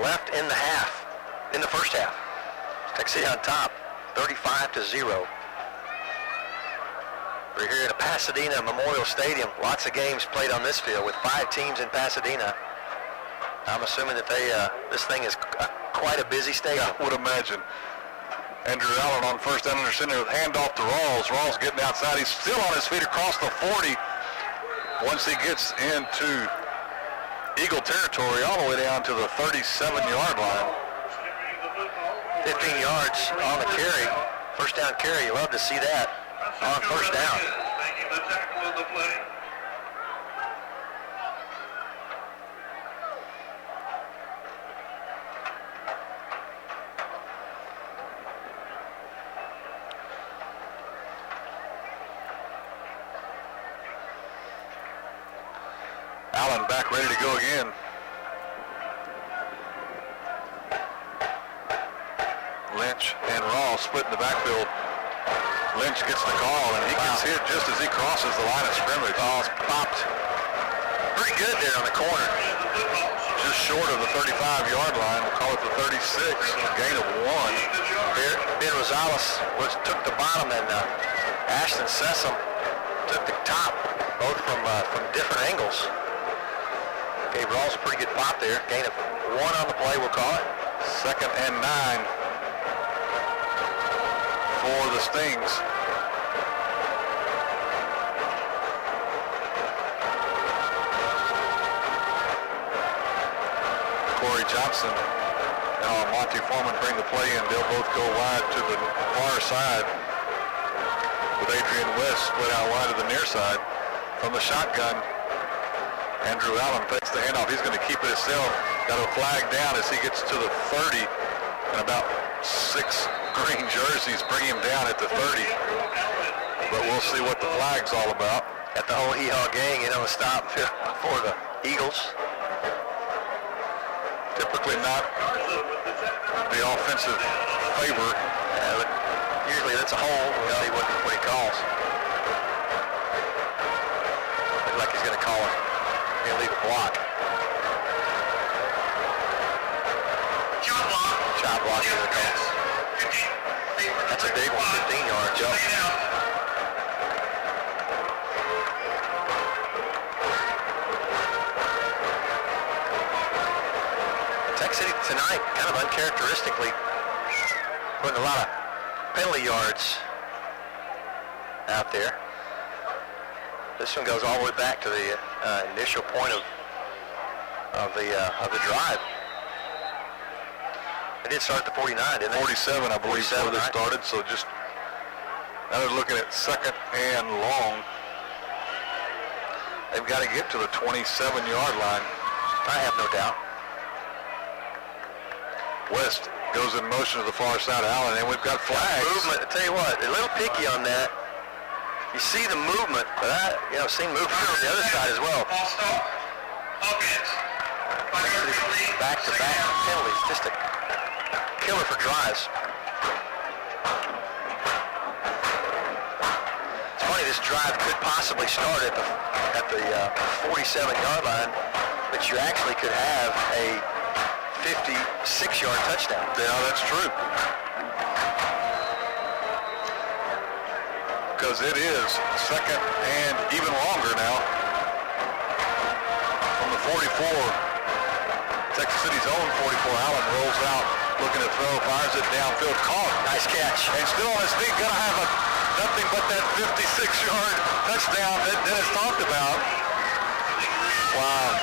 left in the first half. Texas City on top, 35-0. We're here at Pasadena Memorial Stadium. Lots of games played on this field with 5 teams in Pasadena. I'm assuming that this thing is quite a busy stadium. I would imagine. Andrew Allen on first down under center with handoff to Rawls. Rawls getting outside. He's still on his feet across the 40. Once he gets into Eagle territory, all the way down to the 37-yard line. 15 yards on the carry. First down carry. You love to see that on first down. Allen back ready to go again. Lynch and Rawls split in the backfield. Lynch gets the call, and he gets hit just as he crosses the line of scrimmage. Oh, it's popped pretty good there on the corner. Just short of the 35-yard line. We'll call it the 36, gain of 1. Ben Rosales took the bottom, and Ashton Sessom took the top, both from different angles. Gave Rawls a pretty good pop there. Gain of 1 on the play, we'll call it. 2nd and 9 for the Stings. Corey Johnson and Monty Foreman bring the play in. They'll both go wide to the far side with Adrian West split out wide to the near side. From the shotgun, Andrew Allen takes the handoff. He's going to keep it himself. Got a flag down as he gets to the 30. And about 6 green jerseys bring him down at the 30. But we'll see what the flag's all about. Got the whole hee-haw gang in on the stop for the Eagles. Typically not the offensive favor. But usually that's a hold. We'll see what he calls. Looks like he's going to call it. He'll leave a block. Chop block is the call. That's a big one, 15 yards. Yep. Texas City tonight, kind of uncharacteristically, putting a lot of penalty yards out there. This one goes all the way back to the initial point of the drive. They did start at the 49, didn't they? 47, I believe, before they started. So just now they're looking at 2nd and long. They've got to get to the 27-yard line. I have no doubt. West goes in motion to the far side of Allen, and we've got flags. Movement. I tell you what, a little picky on that. You see the movement, but I've seen movement on the other side as well. Back-to-back penalties, just a killer for drives. It's funny, this drive could possibly start at the 47-yard line, but you actually could have a 56-yard touchdown. Yeah, that's true. Because it is 2nd and even longer now. From the 44, Texas City's own 44, Allen rolls out, looking to throw, fires it downfield, caught. Nice catch. And still on his feet, gonna have nothing but that 56-yard touchdown that Dennis talked about. Wow.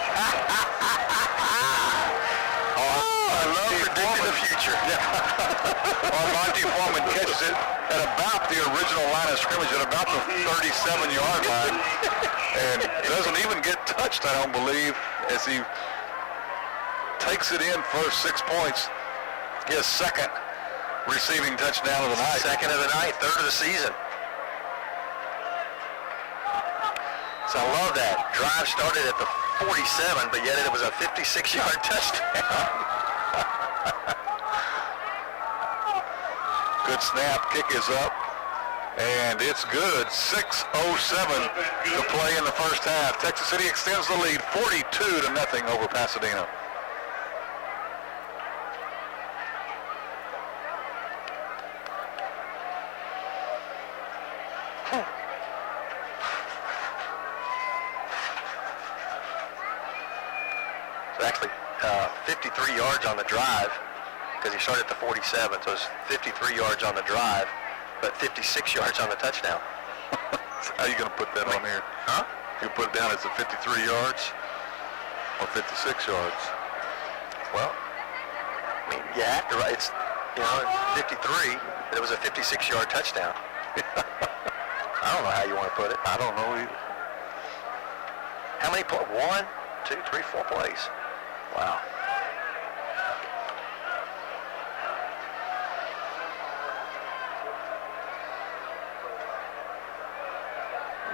I love predicting the future. Monty Foreman catches it at about the original line of scrimmage, at about the 37-yard line, and doesn't even get touched, I don't believe, as he takes it in for 6 points. His 2nd receiving touchdown of the night. Second of the night, third of the season. So I love that. Drive started at the 47, but yet it was a 56-yard touchdown. Good snap. Kick is up. And it's good. 6:07 to play in the first half. Texas City extends the lead 42-0 over Pasadena. So actually 53 yards on the drive because he started at the 47, so it's 53 yards on the drive, but 56 yards on the touchdown. How are you going to put that on here? Huh? You put it down as a 53 yards or 56 yards? Well, I mean, yeah, it's, 53, but it was a 56-yard touchdown. I don't know how you want to put it. I don't know either. How many plays? 1, 2, 3, 4 plays. Wow.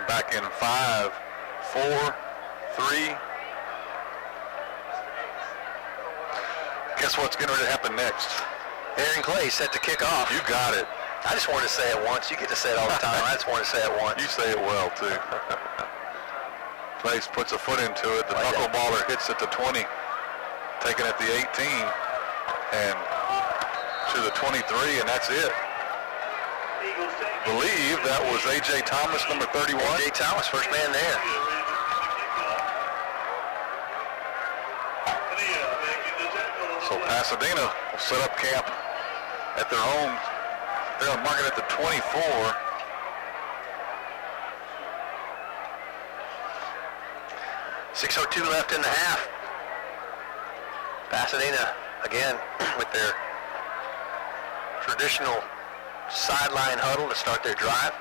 Back in 5, 4, 3. Guess what's getting ready to happen next? Aaron Clay set to kick off. You got it. I just wanted to say it once. You get to say it all the time. I just want to say it once. You say it well, too. Place puts a foot into it. The knuckleballer hits at the 20, taken at the 18, and to the 23, and that's it. Believe that was A.J. Thomas, number 31. A.J. Thomas, first man there. So Pasadena will set up camp at their own. They're on market at the 24. .6:02 left in the half. Pasadena, again, with their traditional sideline huddle to start their drive.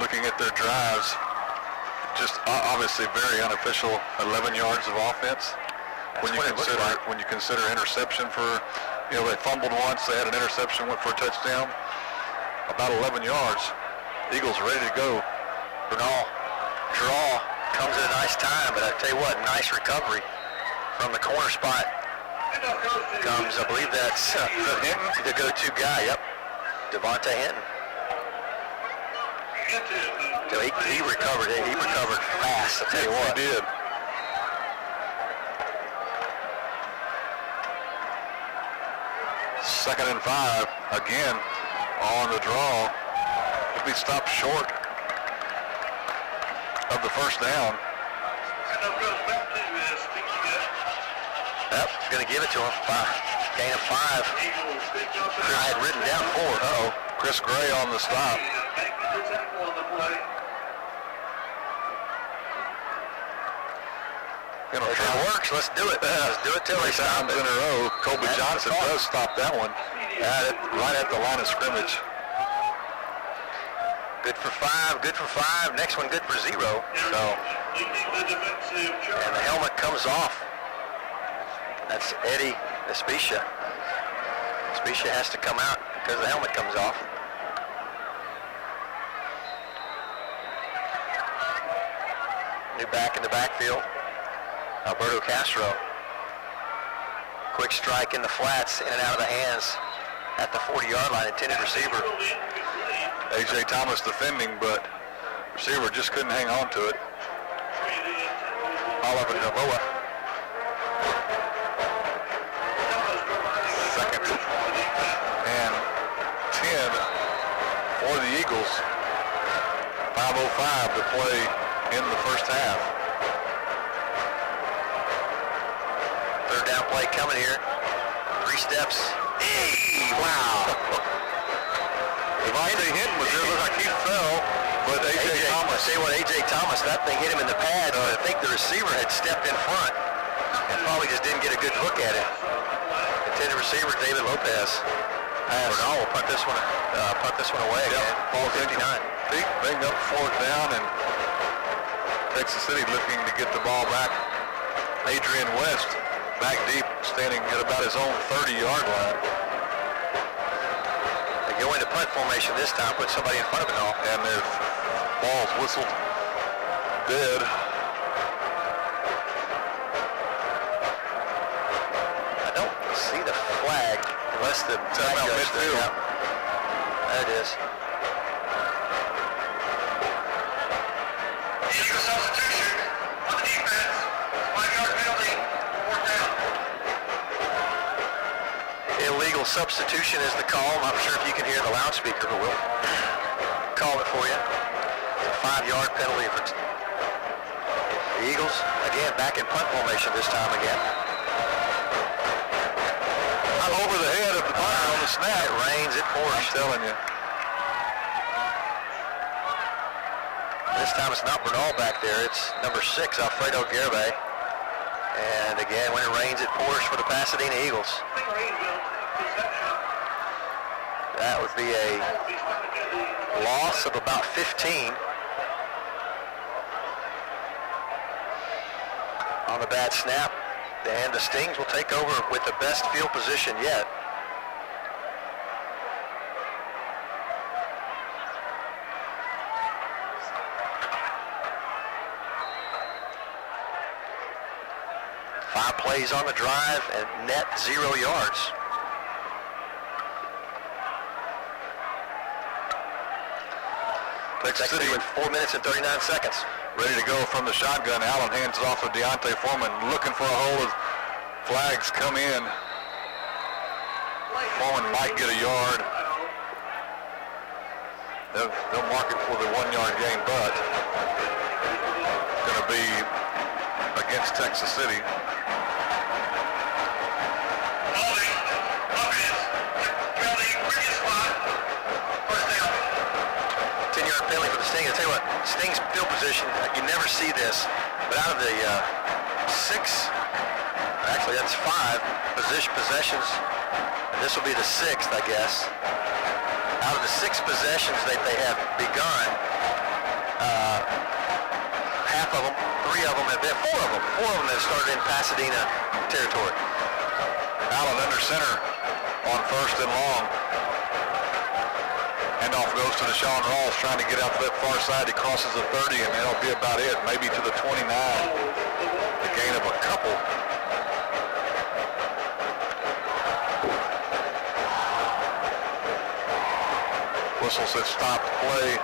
Looking at their drives, just obviously very unofficial 11 yards of offense. That's what it looks like. When you consider interception for, they fumbled once, they had an interception, went for a touchdown. About 11 yards. Eagles ready to go. Bernal draw comes at a nice time, but I tell you what, nice recovery from the corner spot. Comes, I believe that's Hinton, the go-to guy. Yep, Devontae Hinton. So he recovered it. He recovered fast. I tell you what. He did. Second and 5 again on the draw. He'll be stopped short of the first down. Yep, going to give it to him. Gain of 5. I had written down 4. Uh-oh. Chris Gray on the stop. If it works, let's do it. Let's do it till they stop times it. in a row. Colby Johnson does stop that one. Right at the line of scrimmage. Good for 5, good for 5. Next one good for 0. So, and the helmet comes off. That's Eddie Espicia. Espicia has to come out because the helmet comes off. New back in the backfield. Alberto Castro. Quick strike in the flats, in and out of the hands at the 40-yard line. Intended receiver. A.J. Thomas defending, but receiver just couldn't hang on to it. Oliver Novoa. Second and 10 for the Eagles. 5:05 to play in the first half. Third down play coming here. 3 steps. Hey! Wow! Devontae Hinton was there, looked like he fell, but A.J. Thomas. I tell you what, A.J. Thomas, that thing hit him in the pads, but I think the receiver had stepped in front and probably just didn't get a good look at it. Intended receiver, David Lopez. Bernal will punt this one away again. Ball 59. Bring up 4th down, and Texas City looking to get the ball back Adrian West back deep, standing at about his own 30-yard line. They go into punt formation this time, put somebody in front of it all. And their ball's whistled dead. I don't see the flag unless the Timeout midfield. Yeah. There it is. Illegal substitution on the defense. 5-yard penalty. 4th down. Illegal substitution is the call. I'm not sure if you can hear the loudspeaker, but we'll call it for you. It's a 5-yard penalty for the Eagles. Again, back in punt formation this time again. I'm over the head of the punter on the snap. It rains, it pours. I'm telling you. This time it's not Bernal back there. It's number 6, Alfredo Gerbe. And again, when it rains, it pours for the Pasadena Eagles. Stingarees will take possession. That would be a He's going to get the loss of about 15 on the bad snap. And the Stings will take over with the best field position yet. Five plays on the drive and net 0 yards. Texas City with 4 minutes and 39 seconds. ready to go from the shotgun. Allen hands it off to Deontay Foreman, looking for a hole as flags come in. Foreman might get a yard. They'll mark it for the 1-yard gain, but it's going to be against Texas City. holding. Offense. Penalty. Previous spot. 1st down. 10-yard penalty for the Sting. I'll tell you what, Sting's field position, you never see this, but out of the 6, actually that's 5 possessions, and this will be the 6th, I guess. Out of the 6 possessions that they have begun, half of them, 3 of them have been, 4 of them have started in Pasadena territory. Allen under center on 1st and long. Handoff goes to Deshaun Rawls, trying to get out to that far side. He crosses the 30, and that'll be about it. Maybe to the 29. The gain of a couple. Whistle said stop play.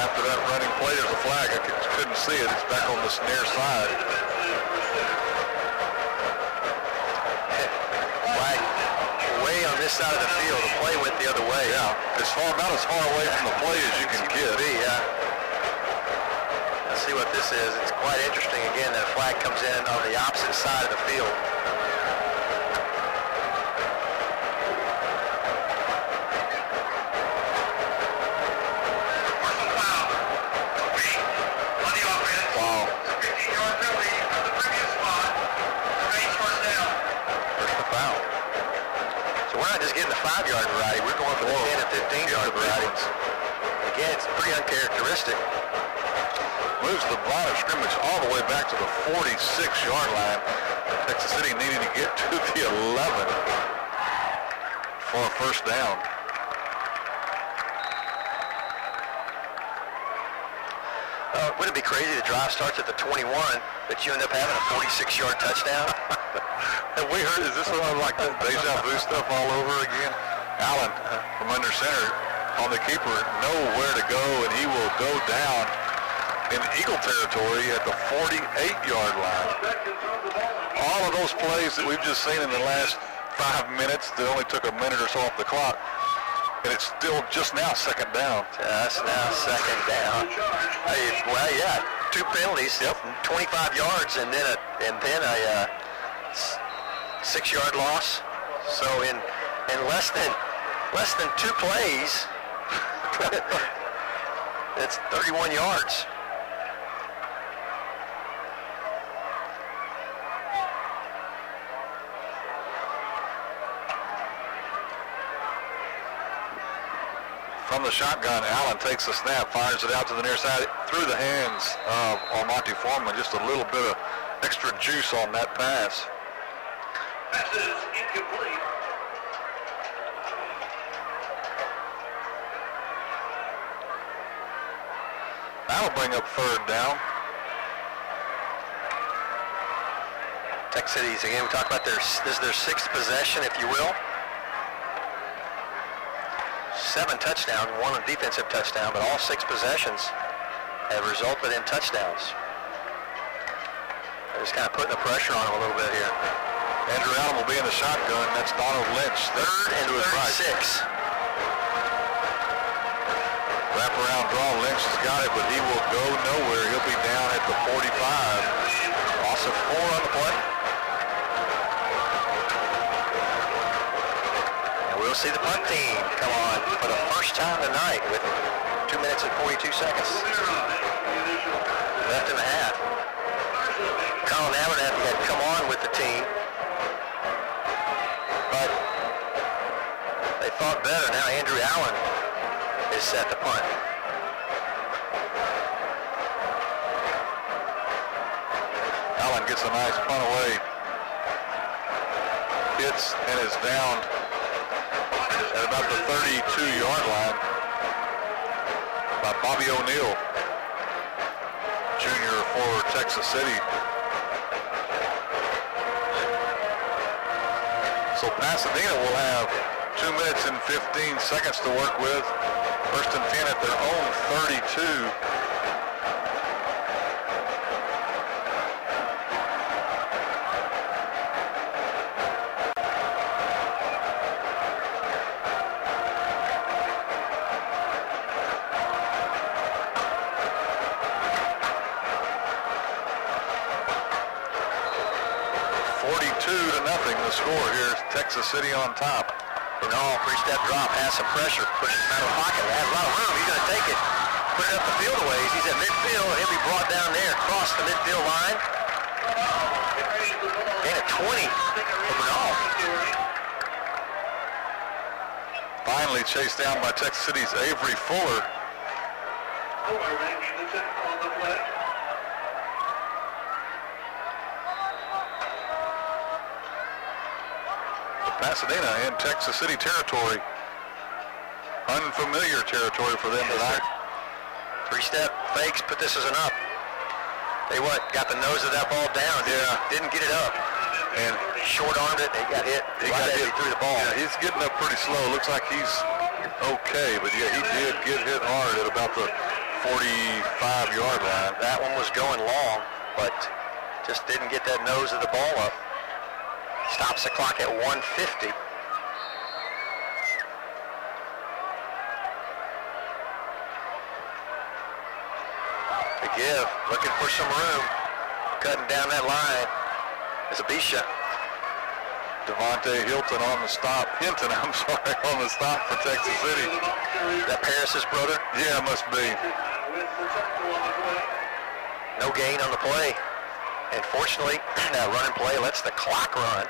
After that running play, there's a flag. I couldn't see it. It's back on this near side. Flag way on this side of the field. The play went the other way. Yeah, about as far away from the play as you can get. Yeah. Let's see what this is. It's quite interesting. Again, that flag comes in on the opposite side of the field. Personal foul. On the offense. Wow. 15-yard penalty from the previous spot. Remains 1st down. Personal foul. So we're not just getting the 5-yard variety. We're going for the 10 and 15-yard variety. Again, it's pretty uncharacteristic. Moves the line of scrimmage all the way back to the 46-yard line. Texas City needing to get to the 11 for a 1st down. Wouldn't it be crazy the drive starts at the 21, but you end up having a 46-yard touchdown? Have we heard, is this like that deja vu stuff all over again? Allen from under center on the keeper, know where to go, and he will go down in Eagle territory at the 48-yard line. All of those plays that we've just seen in the last 5 minutes that only took a minute or so off the clock, and it's still just now 2nd down. Just now 2nd down. Hey, well, yeah, 2 penalties, 25 yards, and then a 6-yard loss. So in less than 2 plays, it's 31 yards. From the shotgun, Allen takes the snap, fires it out to the near side, through the hands of Almonte Foreman. Just a little bit of extra juice on that pass. Pass is incomplete. That'll bring up third down. Texas City's, again, we talked about this is their sixth possession, if you will. 7 touchdowns, 1 a defensive touchdown, but all 6 possessions have resulted in touchdowns. They're just kind of putting the pressure on them a little bit here. Andrew Allen will be in the shotgun. That's Donald Lynch. Third and 36. Wraparound draw. Lynch has got it, but he will go nowhere. He'll be down at the 45. Loss of 4 on the play. And we'll see the punt team come on for the first time tonight with 2 minutes and 42 seconds left in the half. Colin Abernathy had come on with the team, but they thought better. Now Andrew Allen is set to punt. Allen gets a nice punt away. Hits and is down at about the 32-yard line by Bobby O'Neill, junior for Texas City. So Pasadena will have 2 minutes and 15 seconds to work with. First and 10 at their own 32. The score here is Texas City on top. Bernal, three-step drop, has some pressure, pushes him out of the pocket, has a lot of room, he's going to take it, put it up the field a ways, he's at midfield, and he'll be brought down there across the midfield line. Gain of 20 for Bernal. Finally chased down by Texas City's Avery Fuller. Pasadena in Texas City territory. Unfamiliar territory for them tonight. Three-step fakes, but this isn't up. They got the nose of that ball down. Didn't get it up. And short-armed it, he got hit. He threw the ball. Yeah, he's getting up pretty slow. Looks like he's okay, but yeah, he did get hit hard at about the 45-yard line. That one was going long, but just didn't get that nose of the ball up. Stops the clock at 1:50. To give, looking for some room. Cutting down that line is Abisha. Devontae Hinton on the stop on the stop for Texas City. That Paris's brother? Yeah, must be. No gain on the play. And fortunately, that run and play lets the clock run.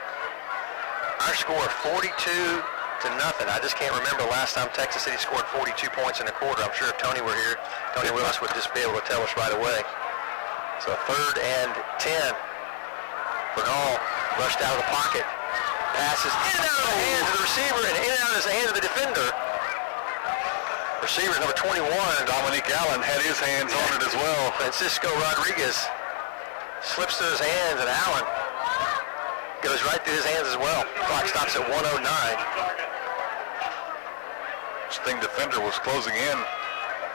Our score 42-0. I just can't remember the last time Texas City scored 42 points in a quarter. I'm sure if Tony were here, Tony Willis would just be able to tell us right away. So 3rd and 10. Bernal rushed out of the pocket. Passes in and out of the hands of the receiver and in and out of the hands of the defender. Receiver number 21. Dominique Allen had his hands on it as well. Francisco Rodriguez slips to his hands, and Allen goes right through his hands as well. Clock stops at 1:09. Sting defender was closing in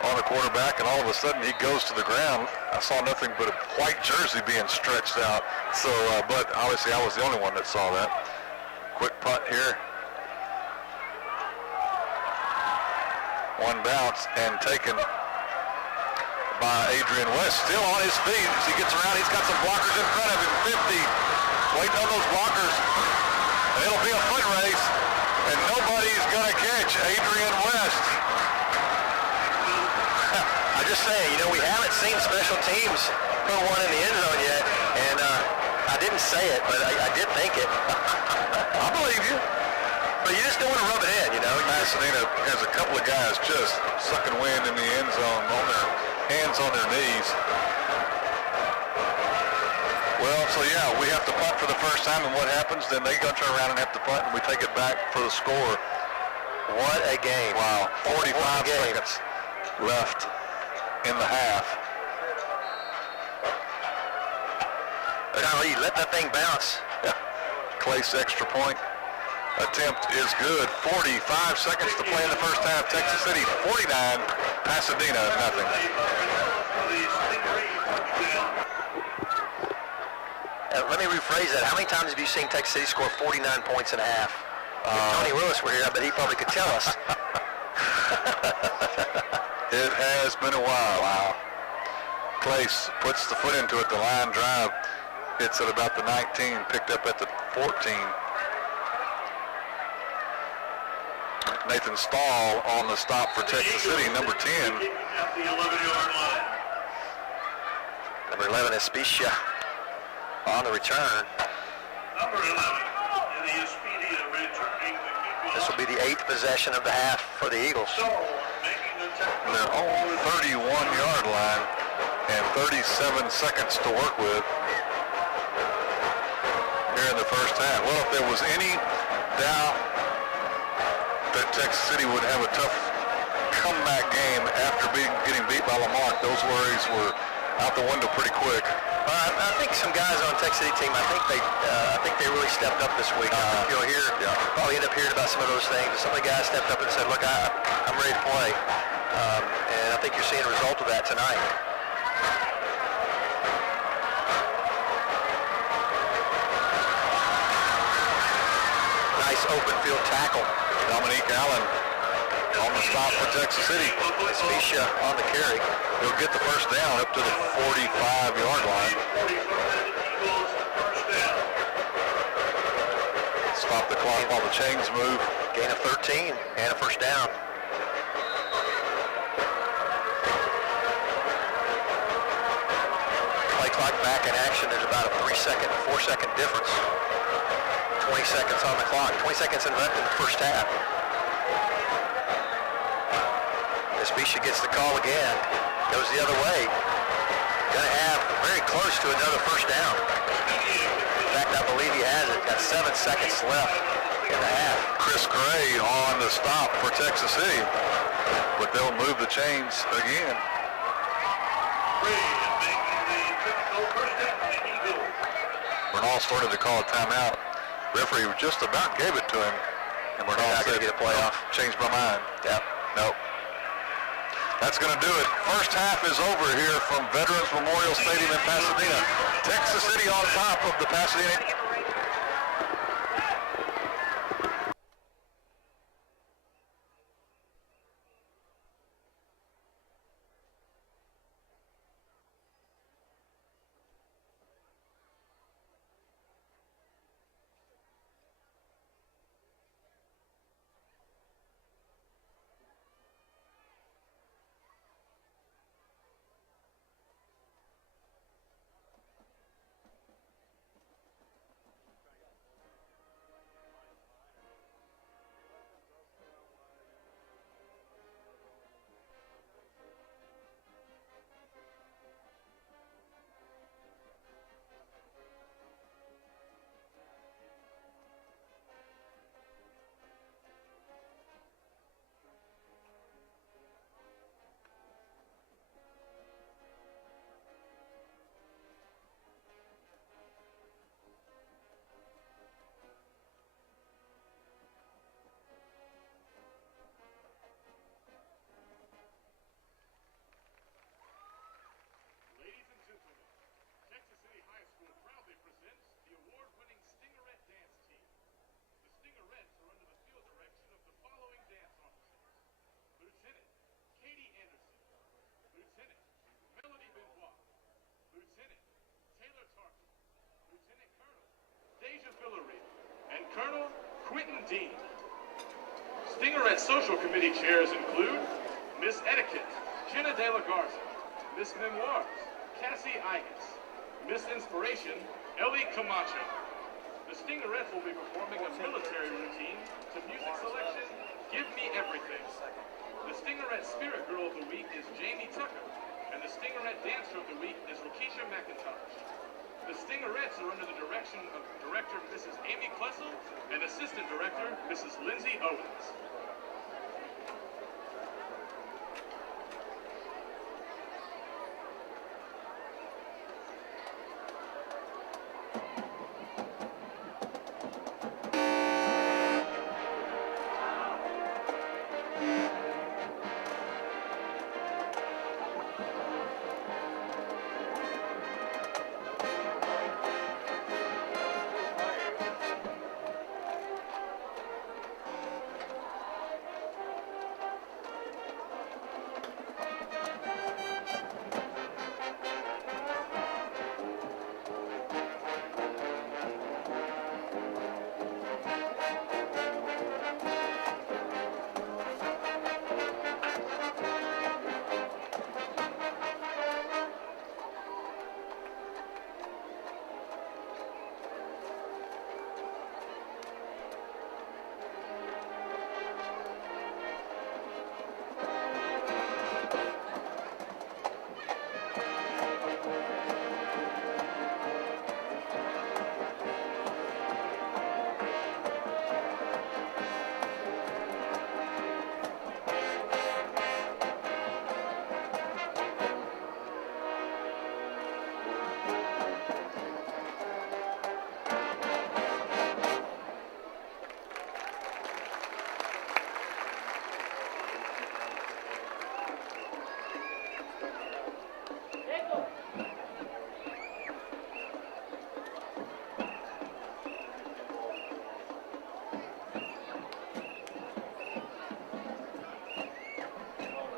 on the quarterback, and all of a sudden he goes to the ground. I saw nothing but a white jersey being stretched out. So, but obviously I was the only one that saw that. Quick punt here. One bounce and taken by Adrian West. Still on his feet. As he gets around, he's got some blockers in front of him. 50. Waiting on those blockers. And it'll be a foot race. And nobody's going to catch Adrian West. I'm just saying, we haven't seen special teams put one in the end zone yet. And I didn't say it, but I did think it. I believe you. But you just don't want to rub it in, Pasadena has a couple of guys just sucking wind in the end zone on their hands on their knees. Well, so yeah, we have to punt for the first time, and what happens? Then they go turn around and have to punt, and we take it back for the score. What a game. Wow, 45 seconds left in the half. Golly, let that thing bounce. Yeah. Clay's extra point attempt is good. 45 seconds to play in the first half. Texas City 49, Pasadena nothing. Let me rephrase that. How many times have you seen Texas City score 49 points in a half? If Tony Lewis were here, I bet he probably could tell us. It has been a while. Wow. Clay puts the foot into it. The line drive. It's at about the 19, picked up at the 14. Nathan Stahl on the stop for Texas City, number 10. At the 11-yard line. Number 11 is Spicia on the return. Number 11, Espedia returning the kickoff. This will be the 8th possession of the half for the Eagles. So, making the tackle. Their own 31-yard line and 37 seconds to work with here in the first half. Well, if there was any doubt that Texas City would have a tough comeback game after getting beat by Lamar, those worries were out the window pretty quick. I think some guys on Texas City team, I think they really stepped up this week. I think you'll hear, probably end up hearing about some of those things. Some of the guys stepped up and said, look, I'm ready to play. And I think you're seeing a result of that tonight. Nice open field tackle. Dominique Allen on the stop for Texas City. Spicia on the carry. He'll get the first down up to the 45-yard line. Stop the clock while the chains move. Gain of 13 and a first down. Play clock back in action. There's about a 4-second difference. 20 seconds on the clock. 20 seconds left in the first half. Spicia gets the call again. Goes the other way. Gonna have very close to another first down. In fact, I believe he has it. Got 7 seconds left in the half. Chris Gray on the stop for Texas City, but they'll move the chains again. Bernal started to call a timeout. Referee just about gave it to him, and Bernal said, get a playoff. Changed my mind. Yep. Nope. That's going to do it. First half is over here from Veterans Memorial Stadium in Pasadena. Texas City on top of the Pasadena. And Colonel Quentin Dean. Stingaree Social Committee chairs include Miss Etiquette, Jenna De La Garza, Miss Memoirs, Cassie Igas, Miss Inspiration, Ellie Camacho. The Stingarees will be performing a military routine to music selection, Give Me Everything. The Stingaree Spirit Girl of the Week is Jamie Tucker, and the Stingaree Dancer of the Week is Lakeisha McIntosh. The Stingarees are under the direction of Director Mrs. Amy Klessel and Assistant Director Mrs. Lindsay Owens.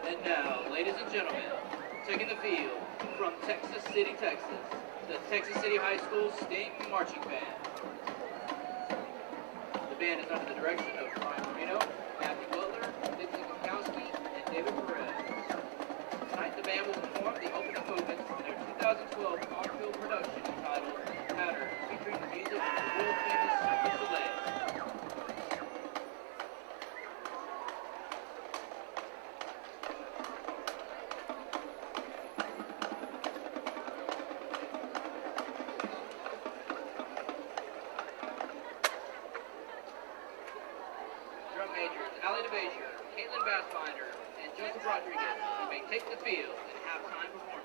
And now, ladies and gentlemen, taking the field from Texas City, Texas, the Texas City High School Sting Marching Band. The band is under the direction of Brian Marino, Matthew Butler, Dixie Kukowski, and David Perez. Tonight, the band will perform the opening movements in their 2012 on-field production entitled Pattern, featuring the music of the world-famous Cirque du Soleil. Drum majors Ali DeBazier, Caitlin Bassbinder, and Joseph Rodriguez, who may take the field in halftime performance.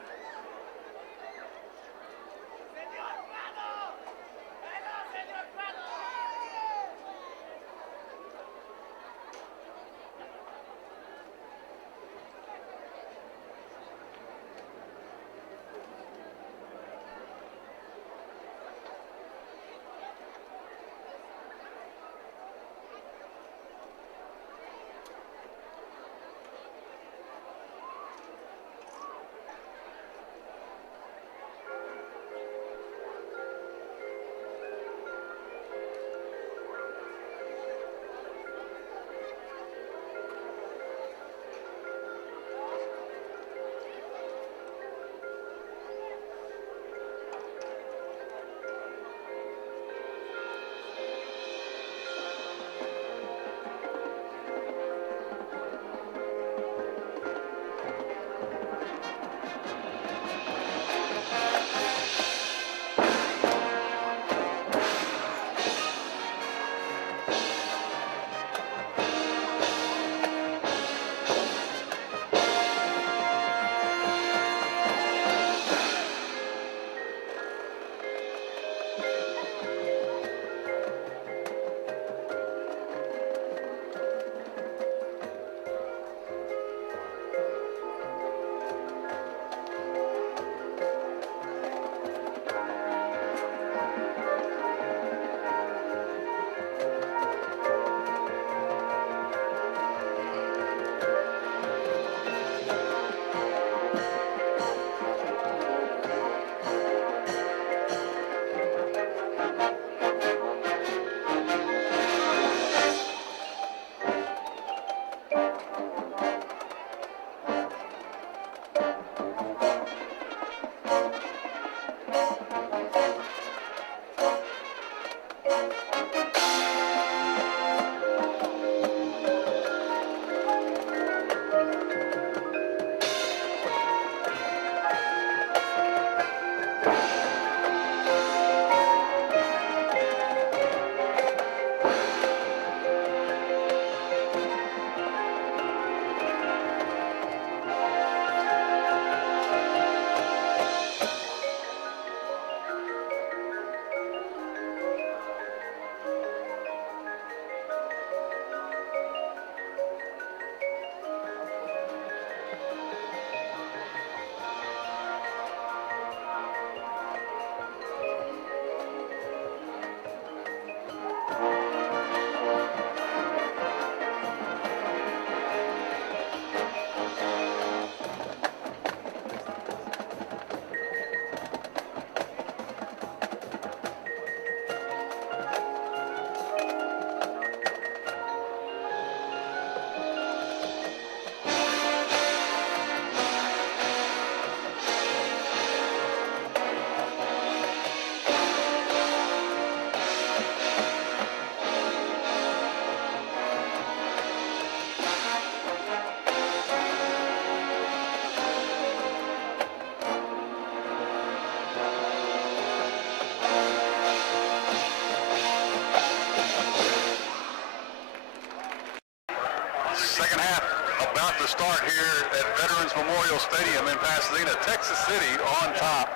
about to start here at Veterans Memorial Stadium in Pasadena. Texas City on top,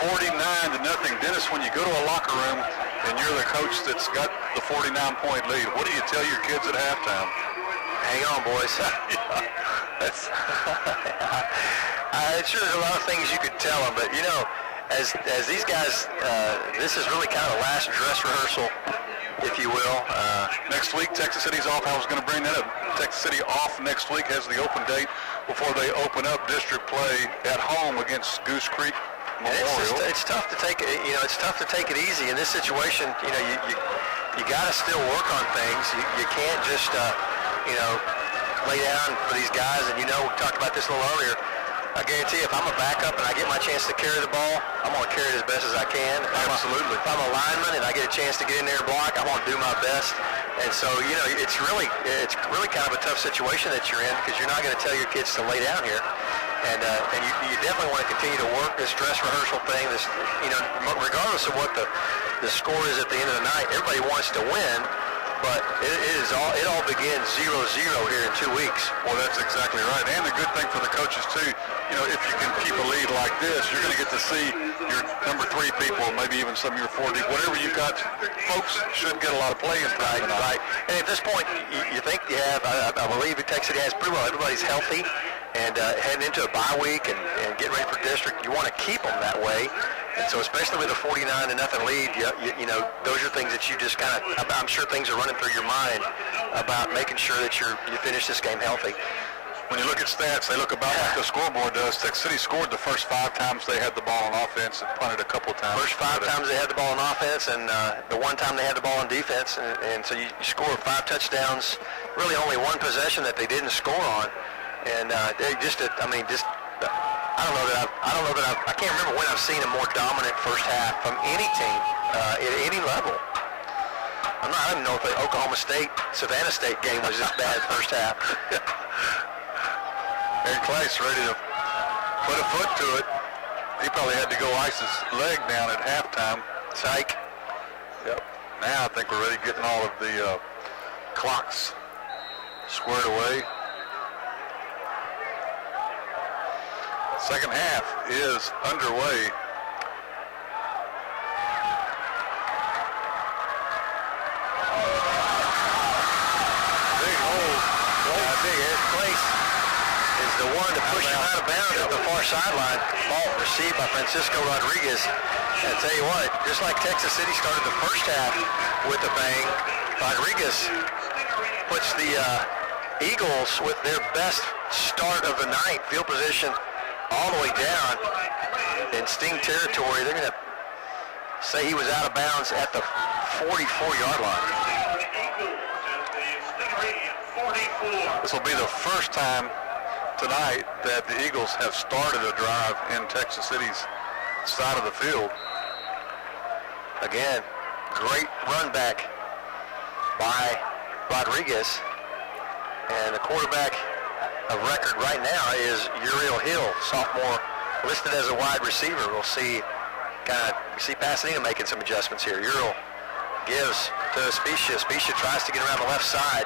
49-0. Dennis, when you go to a locker room and you're the coach that's got the 49-point lead, what do you tell your kids at halftime? Hang on, boys. That's sure there's a lot of things you could tell them, but you know, as these guys, this is really kind of the last dress rehearsal, if you will. Next week, Texas City's off. I was going to bring that up. Texas City off next week, has the open date before they open up district play at home against Goose Creek Memorial. It's tough to take it. You know, it's tough to take it easy in this situation. You know, you got to still work on things. You can't just lay down for these guys. And you know, we talked about this a little earlier. I guarantee you, if I'm a backup and I get my chance to carry the ball, I'm going to carry it as best as I can. Absolutely. If I'm a lineman and I get a chance to get in there and block, I'm going to do my best. And so, you know, it's really kind of a tough situation that you're in, because you're not going to tell your kids to lay down here. And you definitely want to continue to work this dress rehearsal thing. This, you know, regardless of what the score is at the end of the night, everybody wants to win. But it all begins 0-0 here in 2 weeks. Well, that's exactly right. And the good thing for the coaches, too, you know, if you can keep a lead like this, you're going to get to see your number 3 people, maybe even some of your 4 deep, whatever you've got. Folks should get a lot of playing time. Right. And at this point, you think you have, I believe Texas City has pretty well everybody's healthy and heading into a bye week and getting ready for district. You want to keep them that way. And so especially with a 49-0 lead, you know, those are things that you just kind of, I'm sure things are running through your mind about making sure that you finish this game healthy. When you look at stats, they look about like the scoreboard does. Texas City scored the first 5 times they had the ball on offense and punted a couple times. First 5 times they had the ball on offense, and the one time they had the ball on defense. And so you score 5 touchdowns, really only 1 possession that they didn't score on. And they I can't remember when I've seen a more dominant first half from any team at any level. I don't even know if the Oklahoma State, Savannah State game was this bad first half. Aaron Clace ready to put a foot to it. He probably had to go ice his leg down at halftime. Psych. Yep. Now I think we're ready, getting all of the clocks squared away. Second half is underway. Big hole. Big Aaron Clace is the one to push him out of bounds at the far sideline. Ball received by Francisco Rodriguez. And I tell you what, just like Texas City started the first half with a bang, Rodriguez puts the Eagles with their best start of the night, field position all the way down in Sting territory. They're going to say he was out of bounds at the 44-yard line. This will be the first time tonight that the Eagles have started a drive in Texas City's side of the field. Again, great run back by Rodriguez. And the quarterback of record right now is Uriel Hill, sophomore, listed as a wide receiver. We'll see Pasadena making some adjustments here. Uriel gives to Specia. Specia tries to get around the left side.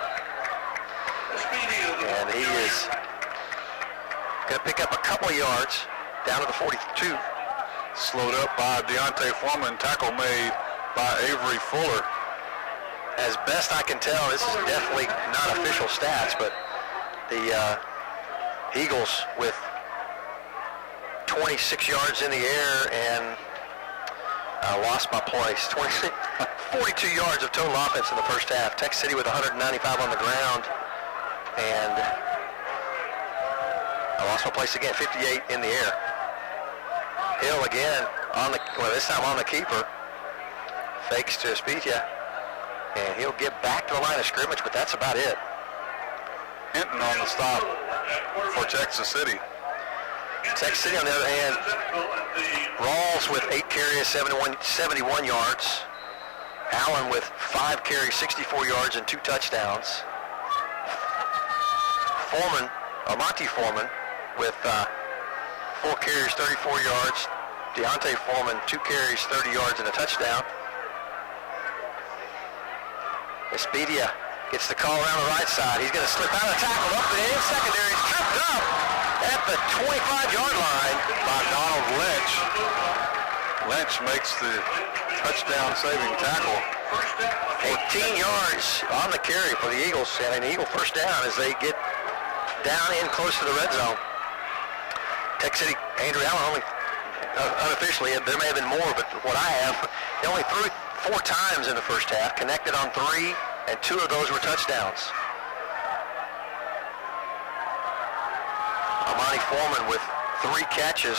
And he is going to pick up a couple of yards down to the 42. Slowed up by Deontay Foreman. Tackle made by Avery Fuller. As best I can tell, this is definitely not official stats, but the Eagles with 26 yards in the air and lost my place. 42 yards of total offense in the first half. Texas City with 195 on the ground, and I lost my place again. 58 in the air. Hill again this time on the keeper. Fakes to Specia, and he'll get back to the line of scrimmage, but that's about it. Hinton on the stop for Texas City. Texas City, on the other hand, Rawls with 8 carries, 71 yards. Allen with 5 carries, 64 yards, and 2 touchdowns. Monty Foreman with 4 carries, 34 yards. Deontay Foreman, 2 carries, 30 yards, and a touchdown. Espedia Gets the call around the right side. He's going to slip out of the tackle, up and in. Secondary is tripped up at the 25-yard line by Donald Lynch. Lynch makes the touchdown-saving tackle. 18 yards on the carry for the Eagles, and an Eagle first down as they get down in close to the red zone. Texas City, Andrew Allen only, unofficially, there may have been more, but what I have, they only threw 4 times in the first half, connected on 3, and 2 of those were touchdowns. Amani Foreman with 3 catches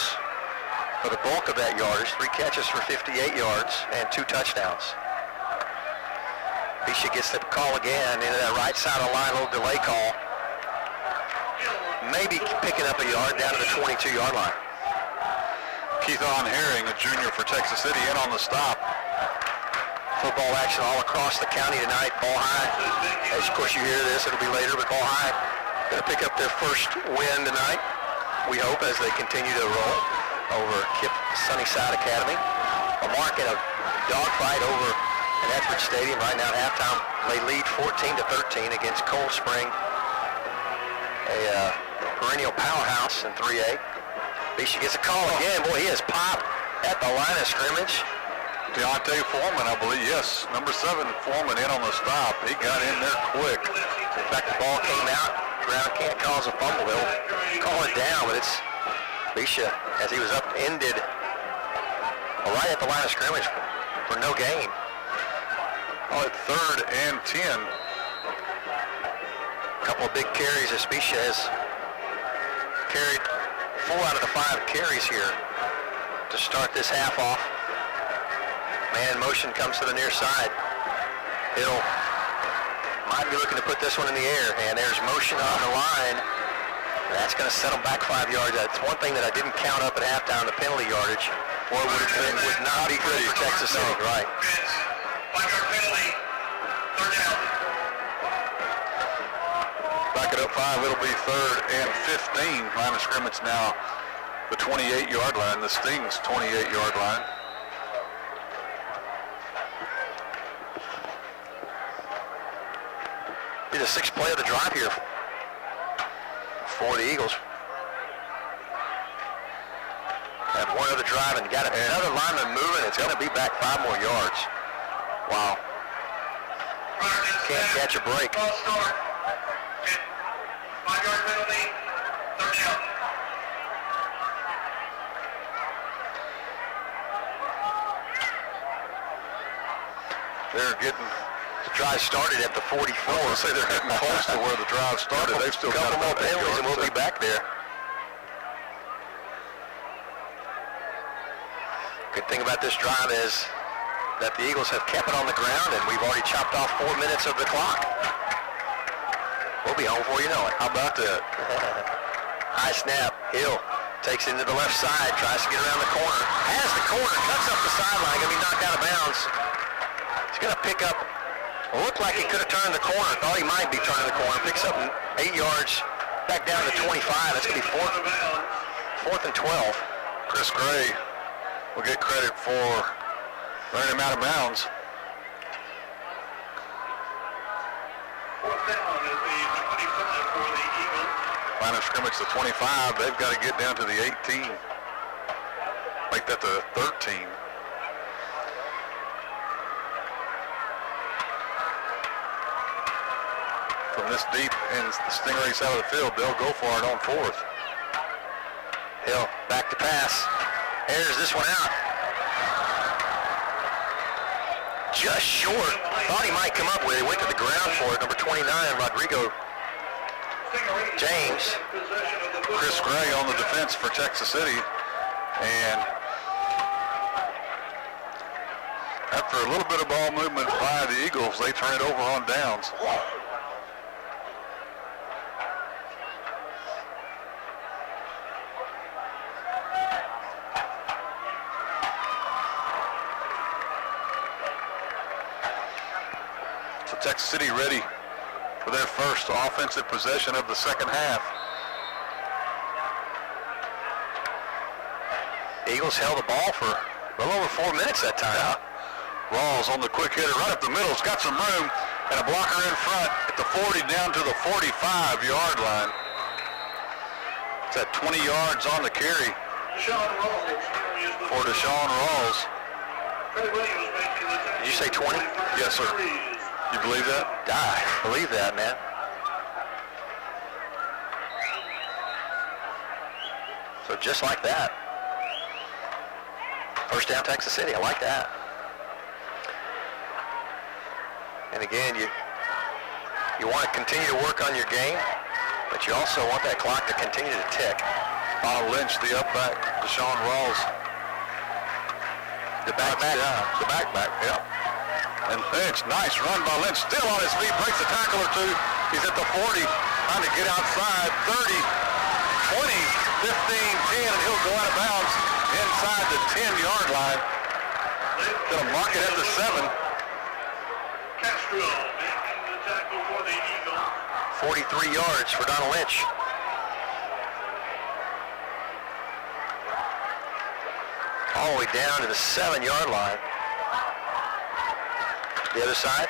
for the bulk of that yardage, 3 catches for 58 yards and 2 touchdowns. Bisha gets the call again into that right side of the line, a little delay call. Maybe picking up a yard down to the 22-yard line. Keithon Herring, a junior for Texas City, in on the stop. Football action all across the county tonight. Ball High, as of course you hear this, it'll be later, but Ball High going to pick up their first win tonight, we hope, as they continue to roll over Kip Sunnyside Academy. A mark in a dogfight over at Edwards Stadium right now at halftime. They lead 14-13 against Cold Spring, a perennial powerhouse in 3A. Bisha gets a call again. Boy, he has popped at the line of scrimmage. Deontay Foreman, I believe, yes, number 7 Foreman in on the stop. He got in there quick. In fact, the ball came out. Ground can't cause a fumble. They'll call it down, but it's Bisha, as he was upended right at the line of scrimmage for no gain. Oh, at 3rd and 10. A couple of big carries as Bisha has carried 4 out of the 5 carries here to start this half off. Man in motion comes to the near side. Hill might be looking to put this one in the air, and there's motion on the line. That's going to set them back 5 yards. That's one thing that I didn't count up at halftime, the penalty yardage. Or would not be good for Texas City, right? 5-yard penalty, 3rd down. Back it up 5, it'll be 3rd and 15. Line of scrimmage now, the 28-yard line, the Sting's 28-yard line. Be the 6th play of the drive here for the Eagles. Have one other drive and got another lineman moving. It's going to be back 5 more yards. Wow. Can't catch a break. False start. 5-yard penalty, 3rd down. They're getting, the drive started at the 44. I say they're getting close to where the drive started. They've still got couple more about 8 penalties and yards. we'll be back there. Good thing about this drive is that the Eagles have kept it on the ground, and we've already chopped off 4 minutes of the clock. We'll be home before you know it. How about that? High snap. Hill takes it into the left side, tries to get around the corner. Has the corner, cuts up the sideline, going to be knocked out of bounds. He's going to pick up, looked like he could have turned the corner. Thought he might be turning the corner. Picks up 8 yards, back down to 25. That's going to be 4th and 12. Chris Gray will get credit for running him out of bounds. 4th down at the 25 for the Eagles. Line of scrimmage to 25. They've got to get down to the 18. Make that the 13. From this deep in the Stingaree side of the field, they'll go for it on 4th. Hill back to pass. Airs this one out. Just short. Thought he might come up with it. Went to the ground for it. Number 29, Rodrigo James. Chris Gray on the defense for Texas City. And after a little bit of ball movement by the Eagles, they turn it over on downs. So Texas City ready for their first offensive possession of the second half. Eagles held the ball for a little over 4 minutes that time. Rawls on the quick hitter right up the middle. He's got some room. And a blocker in front at the 40 down to the 45-yard line. It's at 20 yards on the carry for Deshaun Rawls. Did you say 20? Yes, sir. You believe that? I believe that, man. So just like that. First down, Texas City. I like that. And again, you want to continue to work on your game, but you also want that clock to continue to tick. Lynch, the up back, Deshaun Rawls. The back. Yep. And Lynch, nice run by Lynch, still on his feet, breaks a tackle or two. He's at the 40, trying to get outside, 30, 20, 15, 10, and he'll go out of bounds inside the 10-yard line. Gonna mark it at the 7. Castro making the tackle for the Eagles. 43 yards for Donald Lynch. All the way down to the 7-yard line. The other side,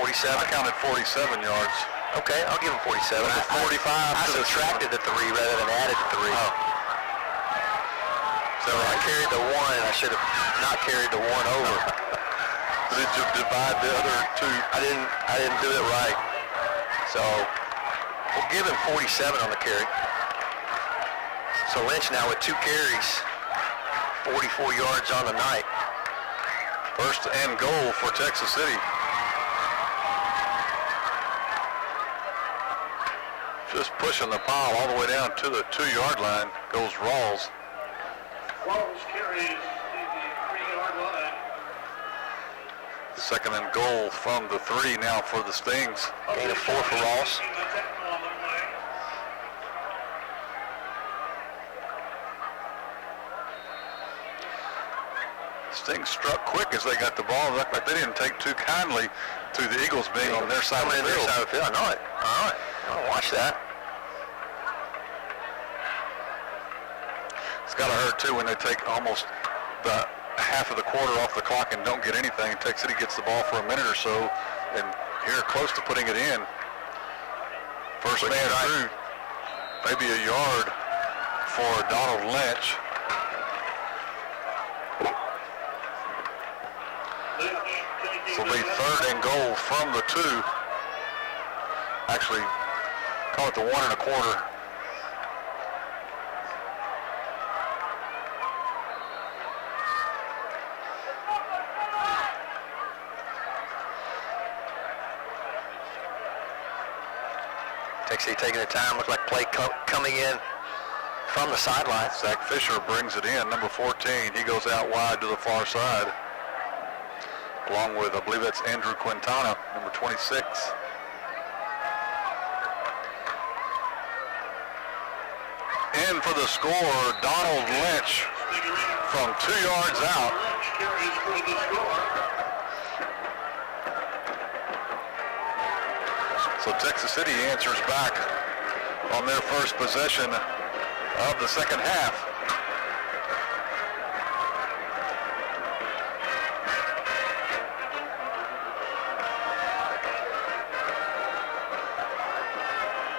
47. I counted 47 yards. Okay, I'll give him 47. Number 45 I to the subtracted the 3 rather than added the 3. Oh. So I carried the 1. I should have not carried the 1 over. Did you divide the other 2? I didn't do it right. So we'll give him 47 on the carry. So Lynch now with 2 carries, 44 yards on the night. First and goal for Texas City. Just pushing the pile all the way down to the 2-yard line goes Rawls. Rawls carries to the 3-yard line. Second and goal from the 3 now for the Stings. Gain of 4 for Rawls. Making the tackle on the play. Stings struck quick as they got the ball. Looked like they didn't take too kindly to the Eagles being on their side of the Coming in their field. side of the field. I know it. All right. I'll watch that. It's got to hurt too when they take almost the half of the quarter off the clock and don't get anything. Texas City gets the ball for a minute or so, and here close to putting it in. First man through, maybe a yard for Donald Lynch. This will be third and goal from the 2. Actually, call it the 1 1/4. Texas City taking their time. Looked like play coming in from the sideline. Zach Fisher brings it in, number 14. He goes out wide to the far side, along with, I believe that's Andrew Quintana, number 26. In for the score, Donald Lynch from 2 yards out. Lynch carries for the score. So Texas City answers back on their first possession of the second half.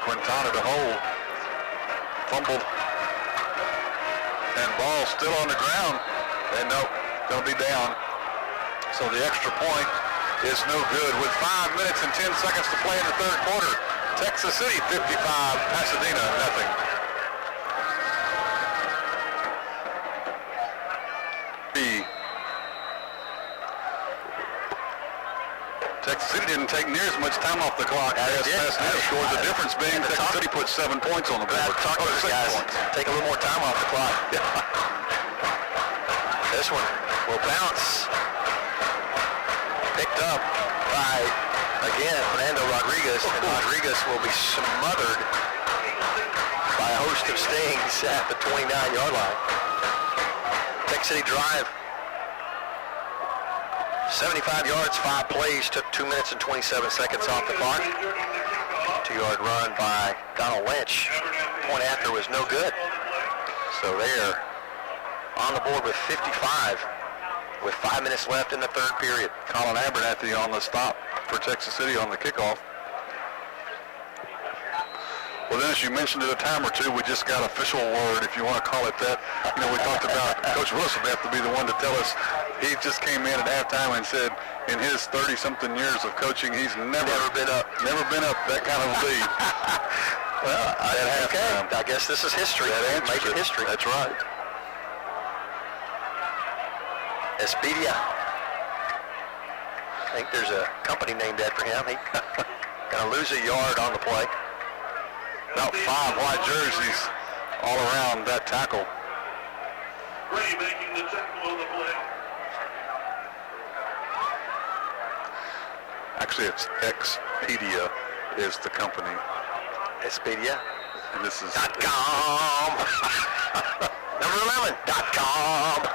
Quintana to hold. Fumbled. And ball still on the ground. And nope, going to be down. So the extra point is no good with 5 minutes and 10 seconds to play in the third quarter. Texas City 55, Pasadena nothing. Texas City didn't take near as much time off the clock as Pasadena scored. The difference being Texas City put 7 points on the board. Talk to those 6 guys. points. Take a little more time off the clock. This one will bounce. Picked up by, again, Fernando Rodriguez, and Rodriguez will be smothered by a host of Stings at the 29-yard line. Texas City drive. 75 yards, 5 plays, took 2 minutes and 27 seconds off the clock. 2-yard run by Donald Lynch. Point after was no good. So they're on the board with 55 with 5 minutes left in the third period. Colin Abernathy on the stop for Texas City on the kickoff. Well, then, as you mentioned it a time or two, we just got official word, if you want to call it that. You know, we talked about Coach Wilson would have to be the one to tell us. He just came in at halftime and said in his 30-something years of coaching, he's never been up that kind of lead. Well, I guess this is history. That Make it answers history. That's right. Espedia. I think there's a company named after him. He gonna lose a yard on the play. About 5 white jerseys all around that tackle. Gray making the tackle on the play. Actually, it's Expedia is the company. Espedia. And this is .com. Number 11. .com.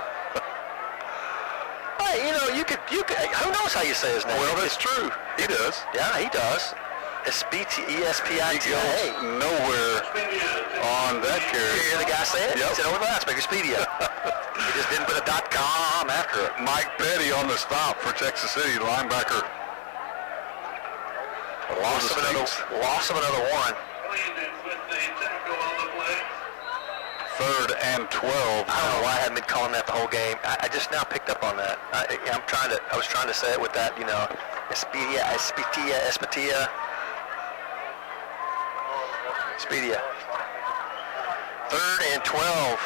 Hey, you know, you could, who knows how you say his name? Well, that's true. He does. Yeah, he does. Espita. He goes nowhere on that You carry. hear the guy say it? Yep. He said over the last Expedia. He just didn't put a .com after it. Mike Petty on the stop for Texas City, linebacker. Loss of another one. Landed with the tackle on the play. 3rd and 12. I don't know why I haven't been calling that the whole game. I just now picked up on that. I was trying to say it with that, you know, Espedia. 3rd and 12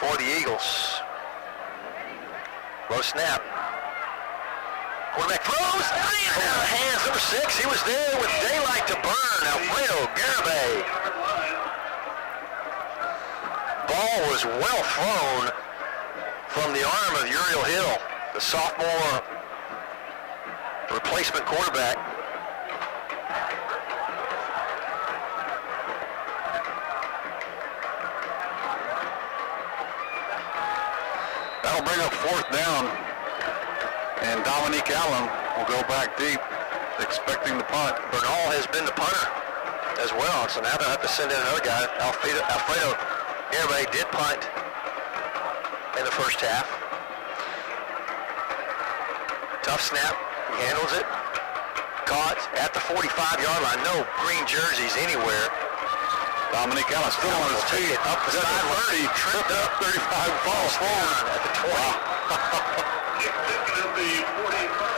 for the Eagles. Low snap. Quarterback throws. Hands number 6. He was there with daylight to burn. Alfredo Garibay. Ball was well thrown from the arm of Uriel Hill, the sophomore replacement quarterback. That'll bring up 4th down. And Dominique Allen will go back deep, expecting the punt. Bernal has been the punter as well, so now they'll have to send in another guy. Alfredo Garibay did punt in the first half. Tough snap. He handles it. Caught at the 45-yard line. No green jerseys anywhere. Dominique Allen still on his feet. Up the side 30. Tripped up 35, falls forward. At the 20.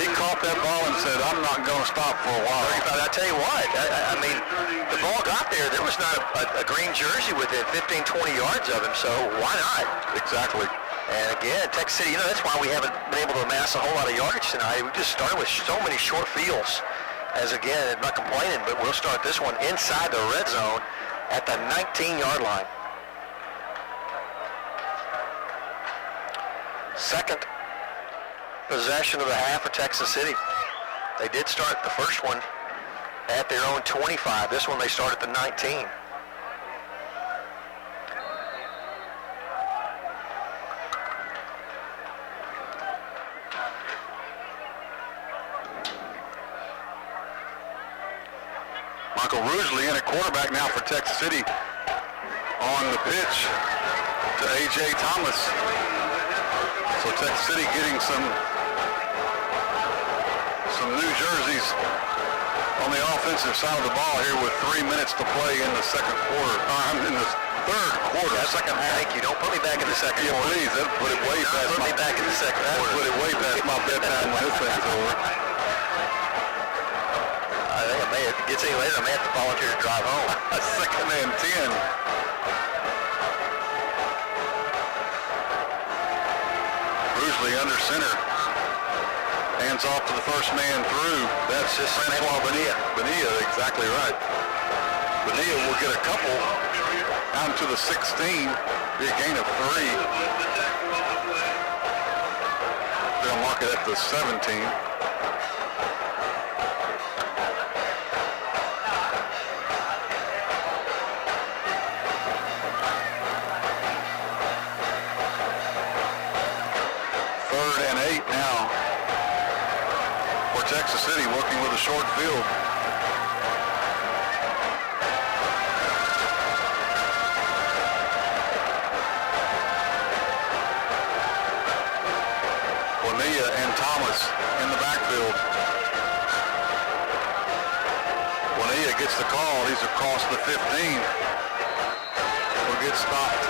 He caught that ball and said, I'm not going to stop for a while. I tell you what, I mean, the ball got there. There was not a green jersey within 15, 20 yards of him, so why not? Exactly. And again, Texas City, you know, that's why we haven't been able to amass a whole lot of yardage tonight. We just started with so many short fields. As again, I'm not complaining, but we'll start this one inside the red zone at the 19-yard line. Second possession of the half for Texas City. They did start the first one at their own 25. This one they start at the 19. Michael Rugeley in at quarterback now for Texas City. On the pitch to A.J. Thomas. So Texas City getting some new jerseys on the offensive side of the ball here with 3 minutes to play in the second quarter. In the third quarter. Second half. Thank you. Don't put me back in the second Yeah, quarter. please. That put it way past Put my me back in the second quarter. Put it way past my bedtime when this thing's over. I think if it gets any later, I may have to volunteer to drive home. Second and 10. Rugeley under center. Hands off to the first man through. That's just Francois Bonilla. Bonilla, exactly right. Bonilla will get a couple down to the 16. Be a gain of 3. They'll mark it at the 17. Texas City working with a short field. Bonilla and Thomas in the backfield. gets the call. He's across the 15. Will get stopped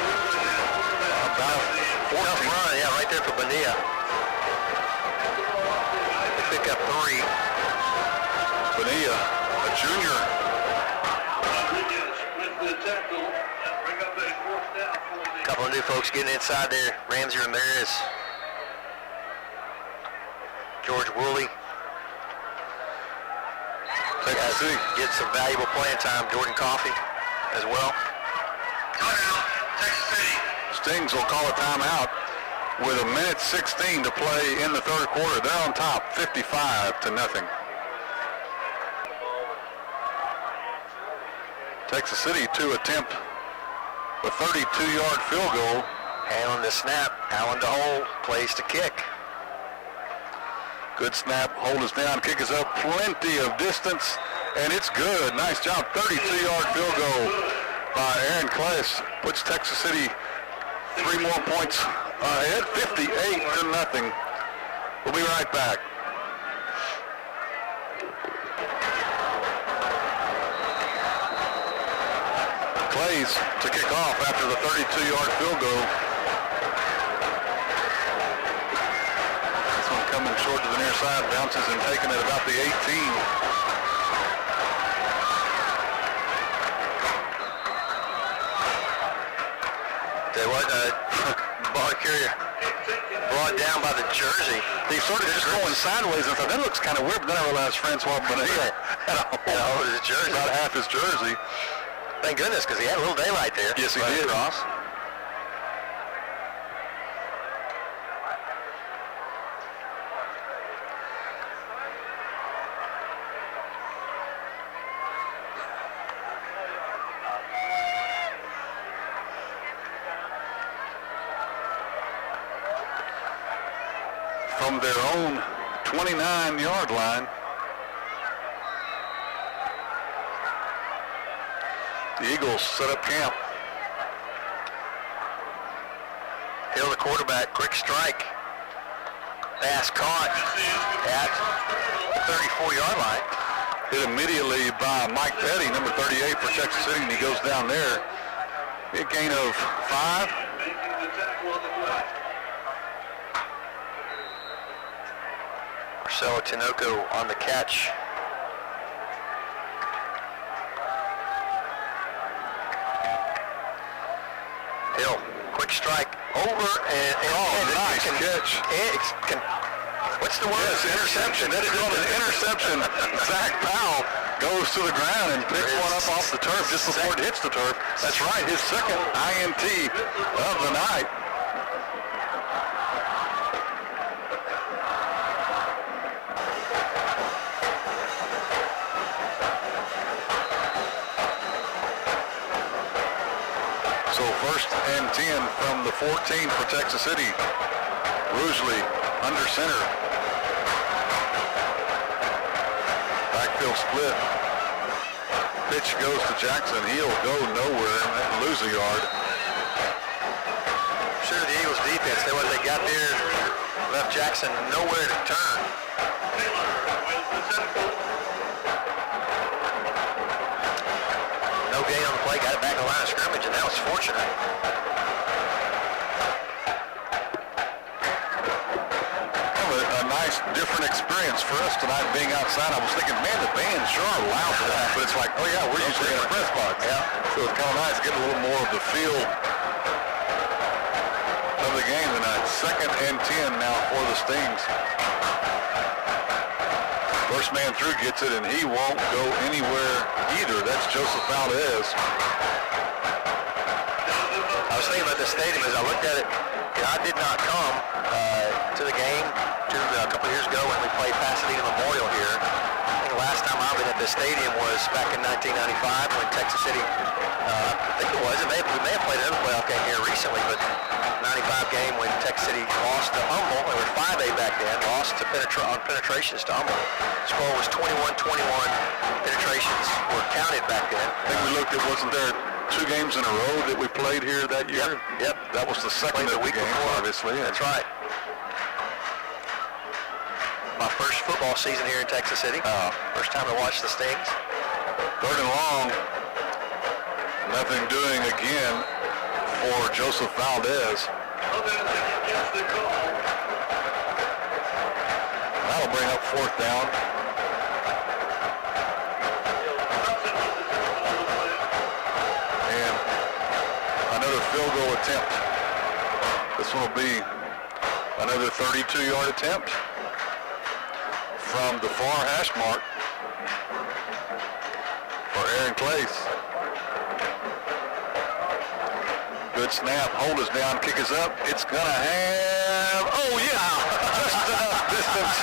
about 14. Tough run, yeah, right there for Bonilla. They pick up 3. Bonilla, a junior. A couple of new folks getting inside there. Ramsey Ramirez, George Woolley. Texas City Gets some valuable playing time. Jordan Coffey as well. Stings will call a timeout with 1:16 to play in the third quarter. They're on top, 55-0. Texas City to attempt a 32-yard field goal. Handling the snap. Allen to hold. Plays to kick. Good snap. Hold is down. Kick is up. Plenty of distance. And it's good. Nice job. 32-yard field goal by Aaron Kless. Puts Texas City 3 more points ahead. 58-0. We'll be right back. Clays to kick off after the 32-yard field goal. This one coming short to the near side, bounces and taken at about the 18. Tell you what, ball carrier brought down by the jersey. He sort of just going sideways and thought, that looks kind of weird, but then I realized Francois Bonilla had all his jersey. About half his jersey. Thank goodness, because he had a little daylight there. Yes, he did. Cross. From their own 29-yard line, the Eagles set up camp. Hill, the quarterback, quick strike. Pass caught at the 34-yard line. Hit immediately by Mike Petty, number 38 for Texas City, and he goes down there. Big gain of 5. Marcelo Tinoco on the catch. Hill, quick strike over and nice catch. What's the word? Yes, interception. That is called an interception. Zach Powell goes to the ground and picks one up off the turf just before it hits the turf. That's right, his second INT of the night. So 1st and 10 from the 14 for Texas City. Rugeley under center. Backfield split. Pitch goes to Jackson. He'll go nowhere and lose a yard. Sure, the Eagles defense, what they got there left Jackson nowhere to turn. No gain on the play, got it back in the line of scrimmage, and that was fortunate. A nice, different experience for us tonight being outside. I was thinking, man, the band sure are loud for that. But it's like, oh yeah, we're usually in a press box. Yeah. So it's kind of nice getting a little more of the feel of the game tonight. 2nd and 10 now for the Stings. First man through gets it, and he won't go anywhere either. That's Joseph Valdez. I was thinking about the stadium as I looked at it. I did not come to the game a couple of years ago when we played Pasadena Memorial here. I think the last time I've been at the stadium was back in 1995 when Texas City, I think it was, we may have played another playoff game here recently, but 95 game when Texas City lost to Humble. They were 5A back then, lost to on penetrations to Humble. Score was 21-21. Penetrations were counted back then. I think we looked at, wasn't there 2 games in a row that we played here that year? Yep. That was the second Played of the week games, before. obviously. That's right. My first football season here in Texas City. First time I watched the Stings. Third and long. Nothing doing again for Joseph Valdez. That'll bring up fourth down. And another field goal attempt. This one will be another 32-yard attempt from the far hash mark for Aaron Clace. Good snap. Hold is down. Kick is up. It's going to have, oh yeah, just enough distance.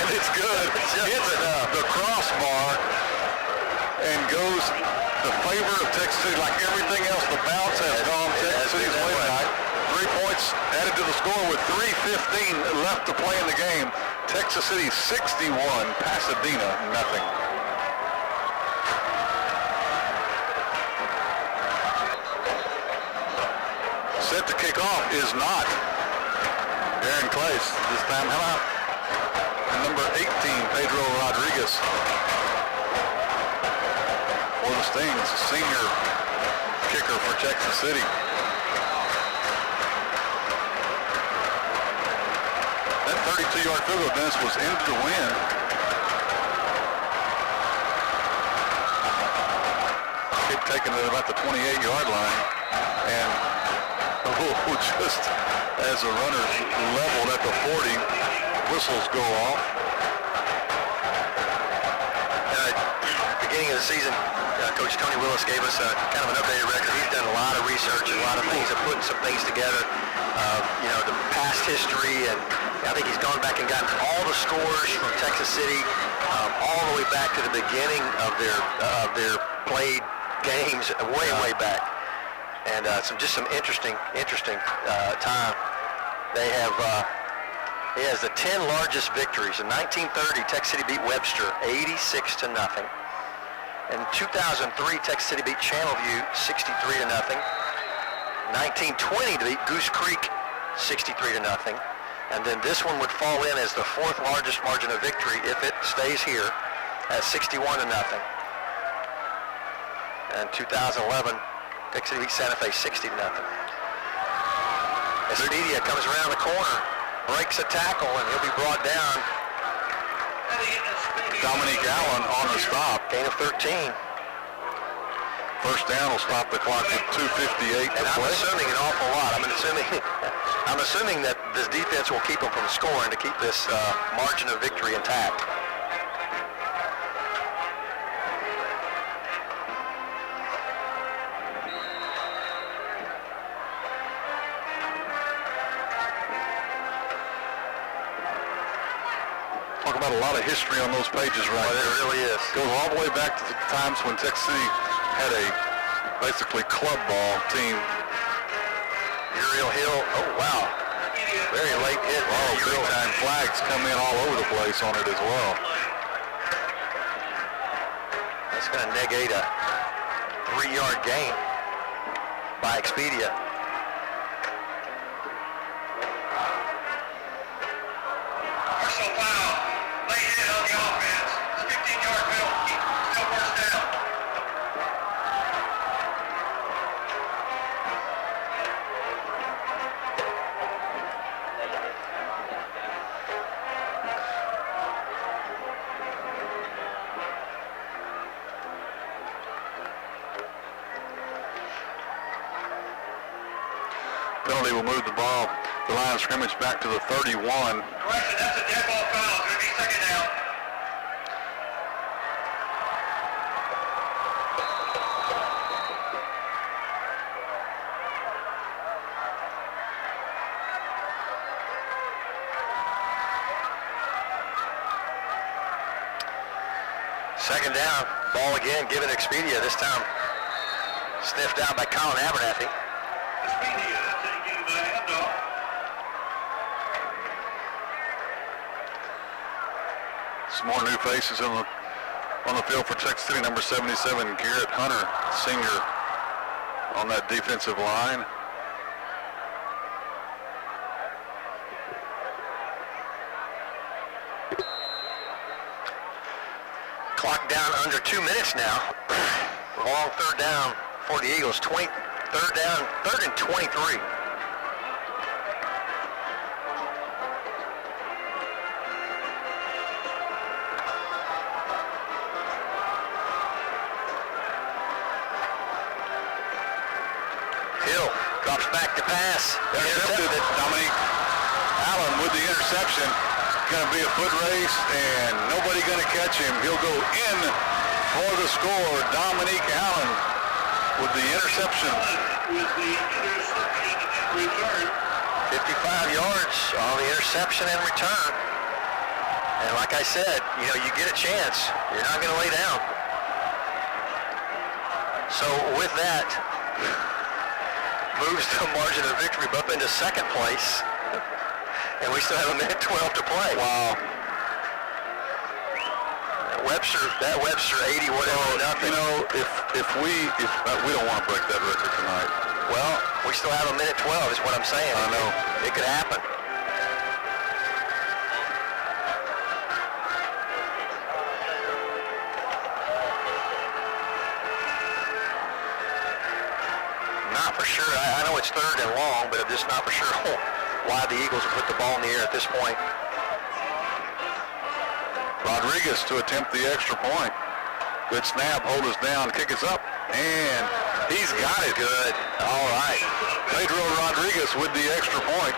And it's good. Hits the crossbar and goes the favor of Texas City. Like everything else, the bounce has gone Texas City's way tonight. 3 points added to the score with 3:15 left to play in the game. Texas City 61, Pasadena nothing. Set to kick off is not Aaron Clace. This time, how about number 18, Pedro Rodriguez. For the Stings, senior kicker for Texas City. That 32-yard field goal, Dennis, was in to win. Kick taken at about the 28-yard line. And just as the runner's leveled at the 40, whistles go off. Beginning of the season, Coach Tony Willis gave us kind of an updated record. He's done a lot of research and a lot of things, of putting some things together, the past history, and I think he's gone back and gotten all the scores from Texas City, all the way back to the beginning of their played games, way back. And some interesting time. They have he has the 10 largest victories. In 1930, Texas City beat Webster 86-0. In 2003, Texas City beat Channelview 63-0. 1920 to beat Goose Creek 63-0. And then this one would fall in as the 4th largest margin of victory if it stays here at 61-0. And 2011. Texas City beat Santa Fe 60-0. Espedia comes around the corner, breaks a tackle, and he'll be brought down. Dominique Allen on the stop. Gain of 13. First down will stop the clock with 2:58 to And I'm play. assuming an awful lot. I'm assuming that this defense will keep them from scoring to keep this margin of victory intact. Talk about a lot of history on those pages right there. It really is. Goes all the way back to the times when Texas City had a basically club ball team. Uriel Hill, oh wow. Very late hit. Oh, big time flags come in all over the place on it as well. That's going to negate a 3-yard gain by Expedia. Personal foul. Late hit on the offense. 15-yard penalty. Still first down. Penalty will move the ball, the line of scrimmage back to the 31. Correction, that's a dead ball foul. It's going to be second down. Second down, ball again, given Expedia, this time sniffed out by Colin Abernathy. Expedia taking the handoff. Some more new faces on the field for Texas City. Number 77, Garrett Hunter, senior, on that defensive line. Clock down under 2 minutes now. Long third down for the Eagles. Third and 23. Hill drops back to pass. Intercepted. Dominique Allen with the interception. Going to be a foot race, and nobody going to catch him. He'll go in for the score. Dominique Allen with the interception. With the interception and return. 55 yards on the interception and return. And like I said, you know, you get a chance. You're not going to lay down. So with that, moves the margin of victory up into second place. And we still have a minute 12 to play. Wow. That Webster 80, whatever, nothing. You know, if we don't want to break that record tonight. Well, we still have a minute 12 is what I'm saying. I know. It could happen. Not for sure. I know it's third and long, but I'm just not for sure why the Eagles put the ball in the air at this point. Rodriguez to attempt the extra point. Good snap, hold us down, kick us up, and he's got it. Good. All right. Pedro Rodriguez with the extra point.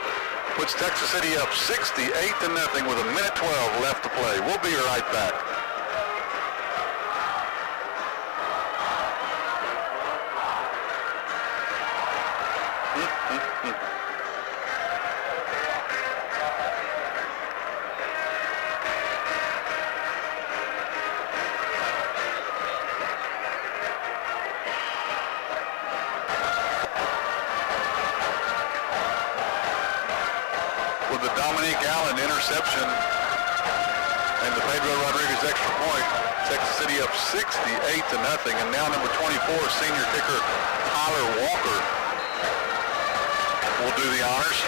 Puts Texas City up 68-0 with a minute 12 left to play. We'll be right back. With the Dominique Allen interception and the Pedro Rodriguez extra point, Texas City up 68-0. And now number 24, senior kicker Tyler Walker will do the honors.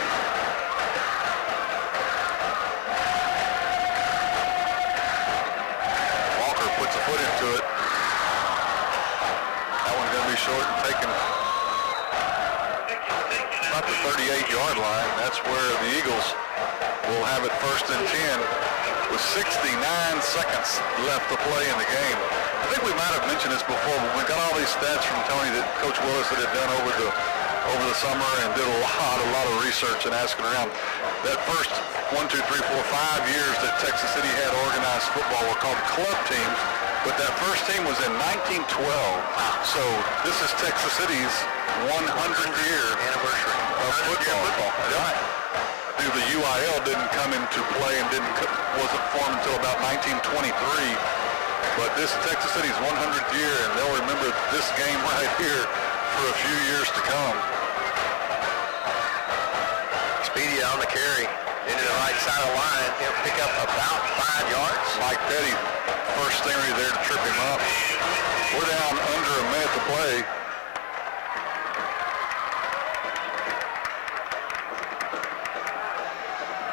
Walker puts a foot into it. That one's going to be short and taken about the 38-yard line. That's where the Eagles will have it first and 10 with 69 seconds left to play in the game. I think we might have mentioned this before, but we got all these stats from Tony that Coach Willis had done over the summer and did a lot of research and asking around. That first 1, 2, 3, 4, 5 years that Texas City had organized football were called club teams, but that first team was in 1912. So this is Texas City's 100th year Anniversary of football. Yeah. The UIL didn't come into play and wasn't formed until about 1923. But this is Texas City's 100th year, and they'll remember this game right here for a few years to come. Speedy on the carry into the right side of the line. He'll pick up about 5 yards. Mike Petty, first Stingaree there to trip him up. We're down under a minute to play.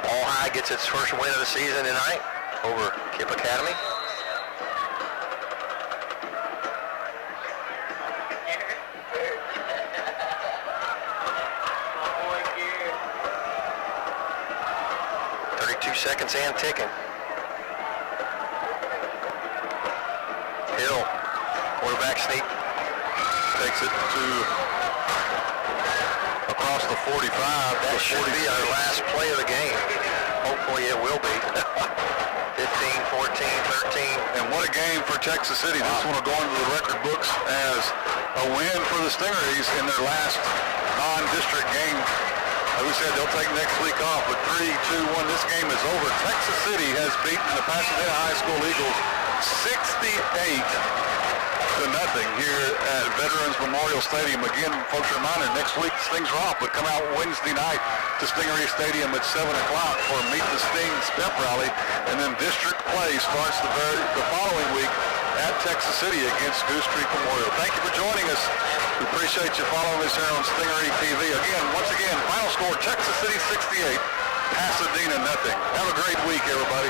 All High gets its first win of the season tonight over Kip Academy. Seconds and ticking. Hill, quarterback sneak. Takes it to across the 45. That should be our last play of the game. Hopefully it will be. 15, 14, 13. And what a game for Texas City. This one will go into the record books as a win for the Stingarees in their last non-district game. Like we said, they'll take next week off, but 3-2-1, this game is over. Texas City has beaten the Pasadena High School Eagles 68-0 here at Veterans Memorial Stadium. Again, folks, are reminded, next week Stings are off, but come out Wednesday night to Stingaree Stadium at 7 o'clock for Meet the Stings pep rally, and then district play starts the following week at Texas City against Goose Creek Memorial. Thank you for joining us. We appreciate you following us here on Stingaree TV. Once again, final score, Texas City 68, Pasadena 0. Have a great week, everybody.